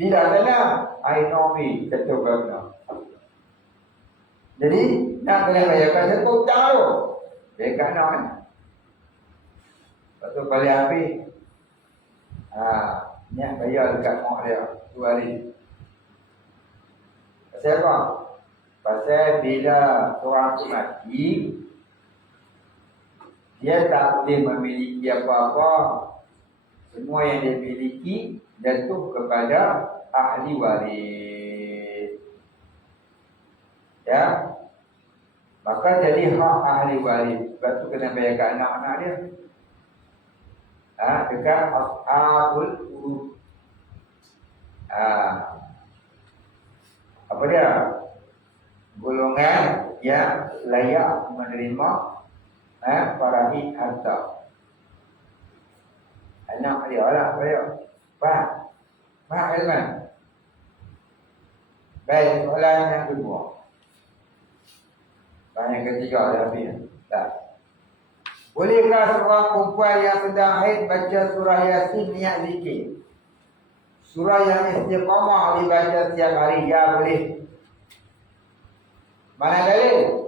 Bila tanah, I know me, kata orang. Jadi, nak kena bayarkan satu hutang tu. Bayar kat anak kan? Lepas tu balik habis, Niat bayar dekat mak dia 2 hari. Pasal apa? Pasal bila orang tu mati, dia tak boleh memiliki apa-apa. Semua yang dia miliki jatuh kepada ahli waris. Ya. Maka jadi hak ahli waris. Sebab tu kena bayar kat anak-anak dia. Dekat ashabul furud. Apa dia? Golongan yang layak menerima faraid harta. Anak dia lah saya. Faham Ilman? Baik, soalan yang kedua. Yang ketiga dah habis. Tak. Bolehkah seorang perempuan yang sedang haid baca surah Yasin niat zikir? Surah yang istiqamah dibaca setiap hari. Ya, boleh. Mana dalil?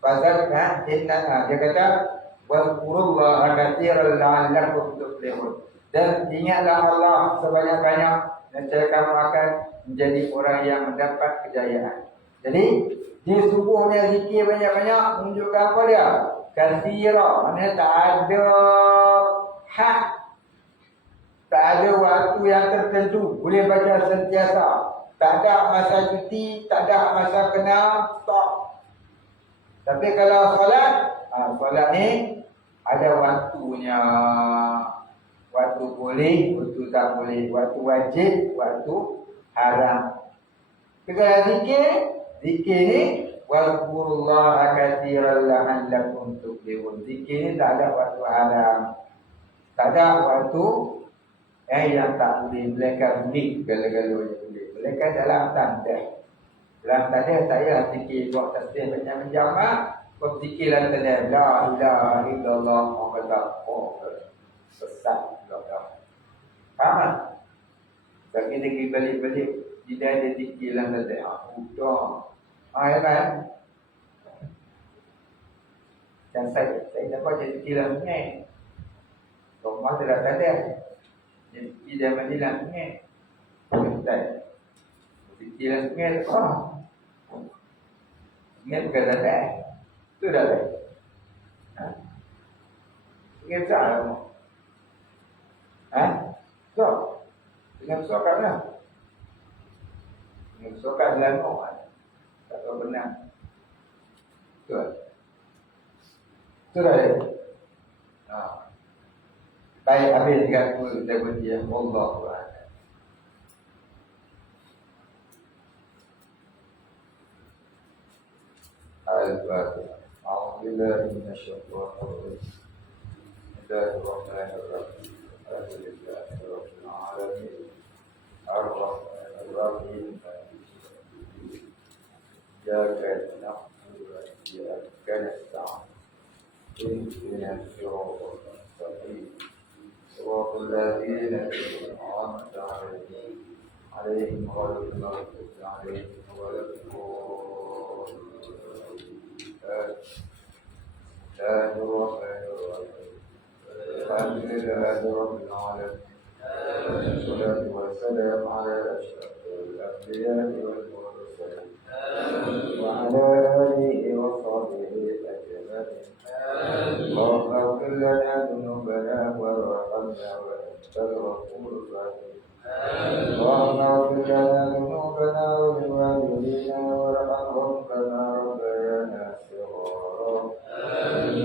Pasal dia kata wazkurullaha katsiran la'allakum tuflihun. Dan ingatlah Allah sebanyak-banyak, nescaya kamu akan menjadi orang yang mendapat kejayaan. Jadi disuruhnya zikir banyak-banyak menunjukkan apa dia? Katsira, maknanya tak ada had, tak ada waktu yang tertentu, boleh baca sentiasa. Tak ada masa cuti, tak ada masa kena stop. Tapi kalau solat, solat ni ada waktunya. Waktu boleh, waktu tak boleh, waktu wajib, waktu haram. Kalau zikir ni wazkurullaha katsiran la'allakum tuflihun. Zikir ni tak ada waktu haram. Tak ada waktu yang tak boleh. Mereka unik gala-galanya boleh. Mereka dalam tanda. Dalam tanda saya zikir buat tasbih banyak-banyak. Kau zikir dalam tanda la ilaha illallah Muhammadur Rasulullah. Sesat Allah. Faham? Tapi lagi balik-balik tidak ada zikir dalam tanda. Udah. Ya kan? Dan saya dapat jadi zikir dalam sungai. Rumah tidak ada. Jadi dia menjilat sungai. Betul. Zikir dalam sungai tu. Sungai bukan ada. Itu dah ada. Sungai besar lah. So, sungai besar kat mana? Sungai besar kat Selangor. Tak tahu benar. Betul. Betul tak? Baik, habis 30 kita berdiam. Wallahu a'lam. Al-Fatihah. A'udzubillahi minasyaitonir rajim. Bismillahirrahmanirrahim. Alhamdulillahi rabbil alamin. Ar-Rahmanir Rahim. Iyyaka na'budu wa iyyaka nasta'in. Ihdinas siratal mustaqim. Siratal ladzina an'amta 'alaihim ghairil maghdubi 'alaihim waladdallin. Alhamdulillahi rabbil alamin. Wassalatu wassalamu ala asyrafil anbiya'i wal mursalin wa ala alihi wa sahbihi ajma'in. Allahumma ighfir lana dhunubana warhamna wa antal ghafurur rahim. Allahumma ighfir lana dhunubana wa liwalidina warhamhum kama rabbayana shighara.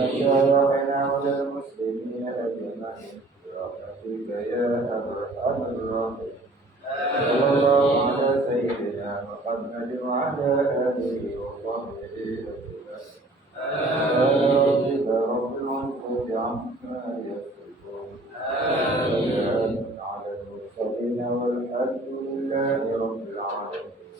Masyarakat wal muslimin ajma'in. برحمتك يا أرحم الراحمين. صلى الله على سيدنا محمد وعلى آله وصحبه أجمعين. ربك رب العزة عما يصفون. سلام على المرسلين والحمد لله رب العالمين.